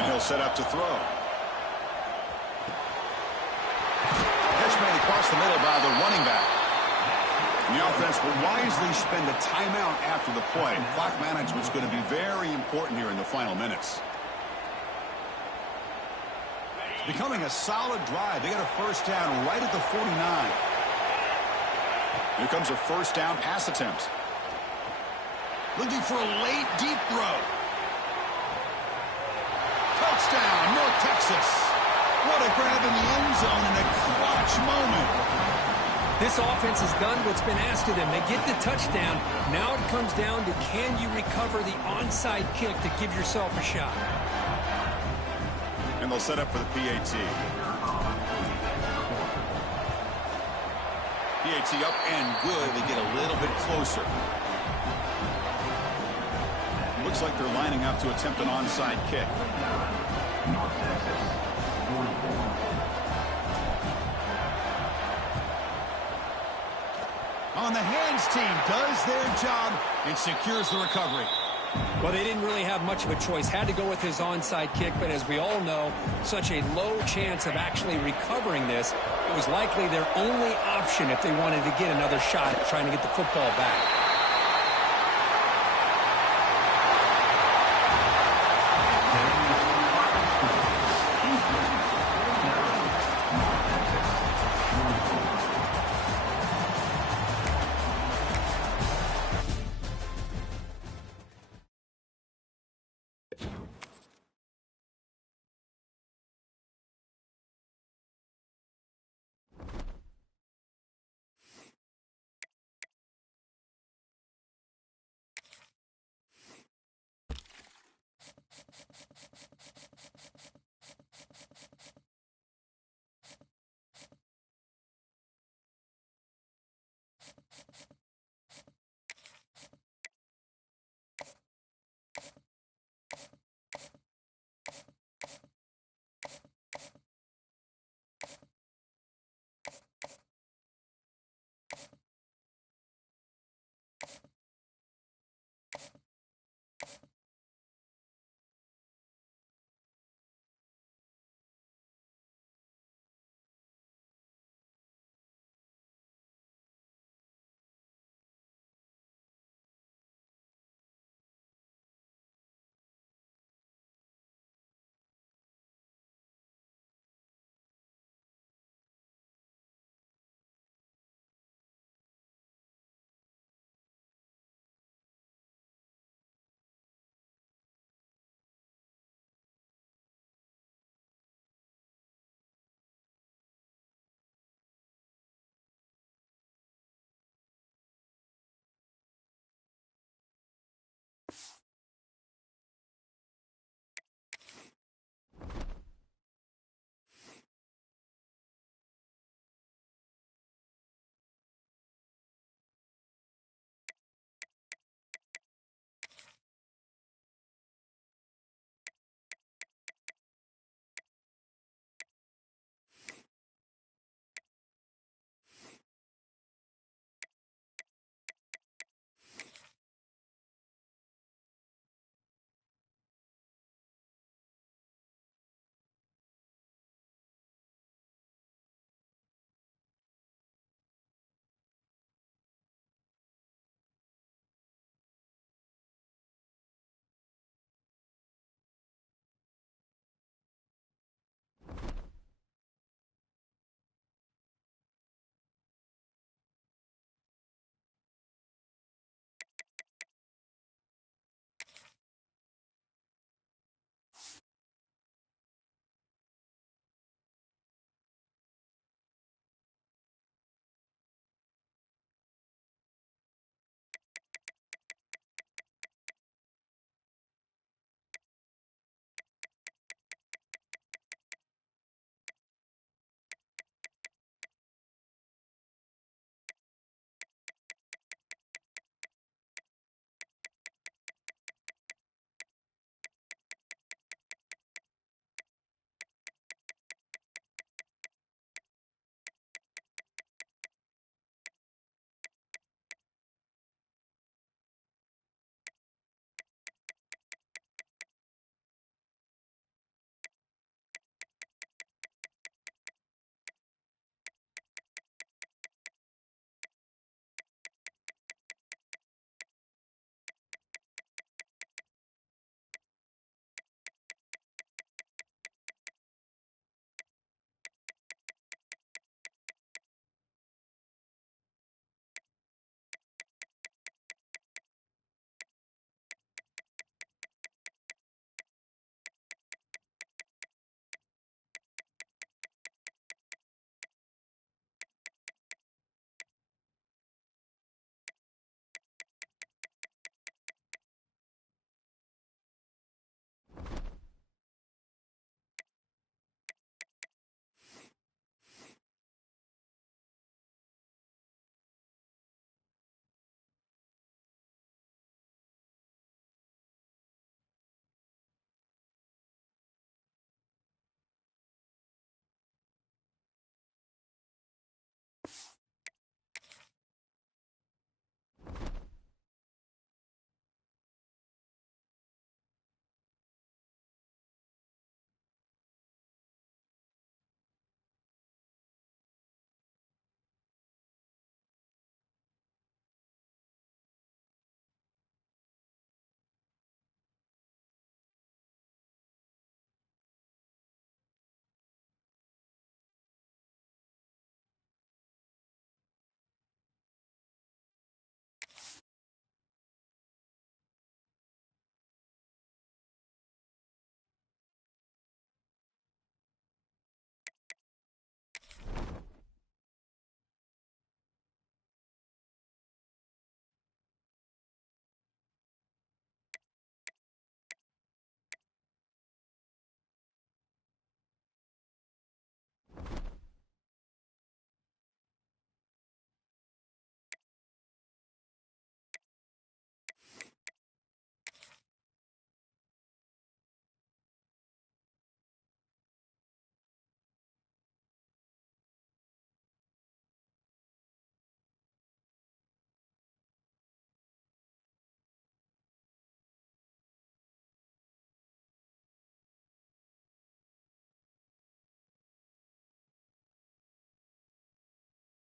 And he'll set up to throw. Catch made across the middle by the running back. And the offense will wisely spend a timeout after the play. Clock management's going to be very important here in the final minutes. It's becoming a solid drive. They got a first down right at the 49. Here comes a first down pass attempt. Looking for a late, deep throw. Touchdown, North Texas. What a grab in the end zone in a clutch moment. This offense has done what's been asked of them. They get the touchdown. Now it comes down to, can you recover the onside kick to give yourself a shot? And they'll set up for the PAT. PAT up and good. They get a little bit closer. Looks like they're lining up to attempt an onside kick. North Texas, 44. On the hands team does their job and secures the recovery. Well, they didn't really have much of a choice. Had to go with his onside kick, but as we all know, such a low chance of actually recovering this. It was likely their only option if they wanted to get another shot at trying to get the football back.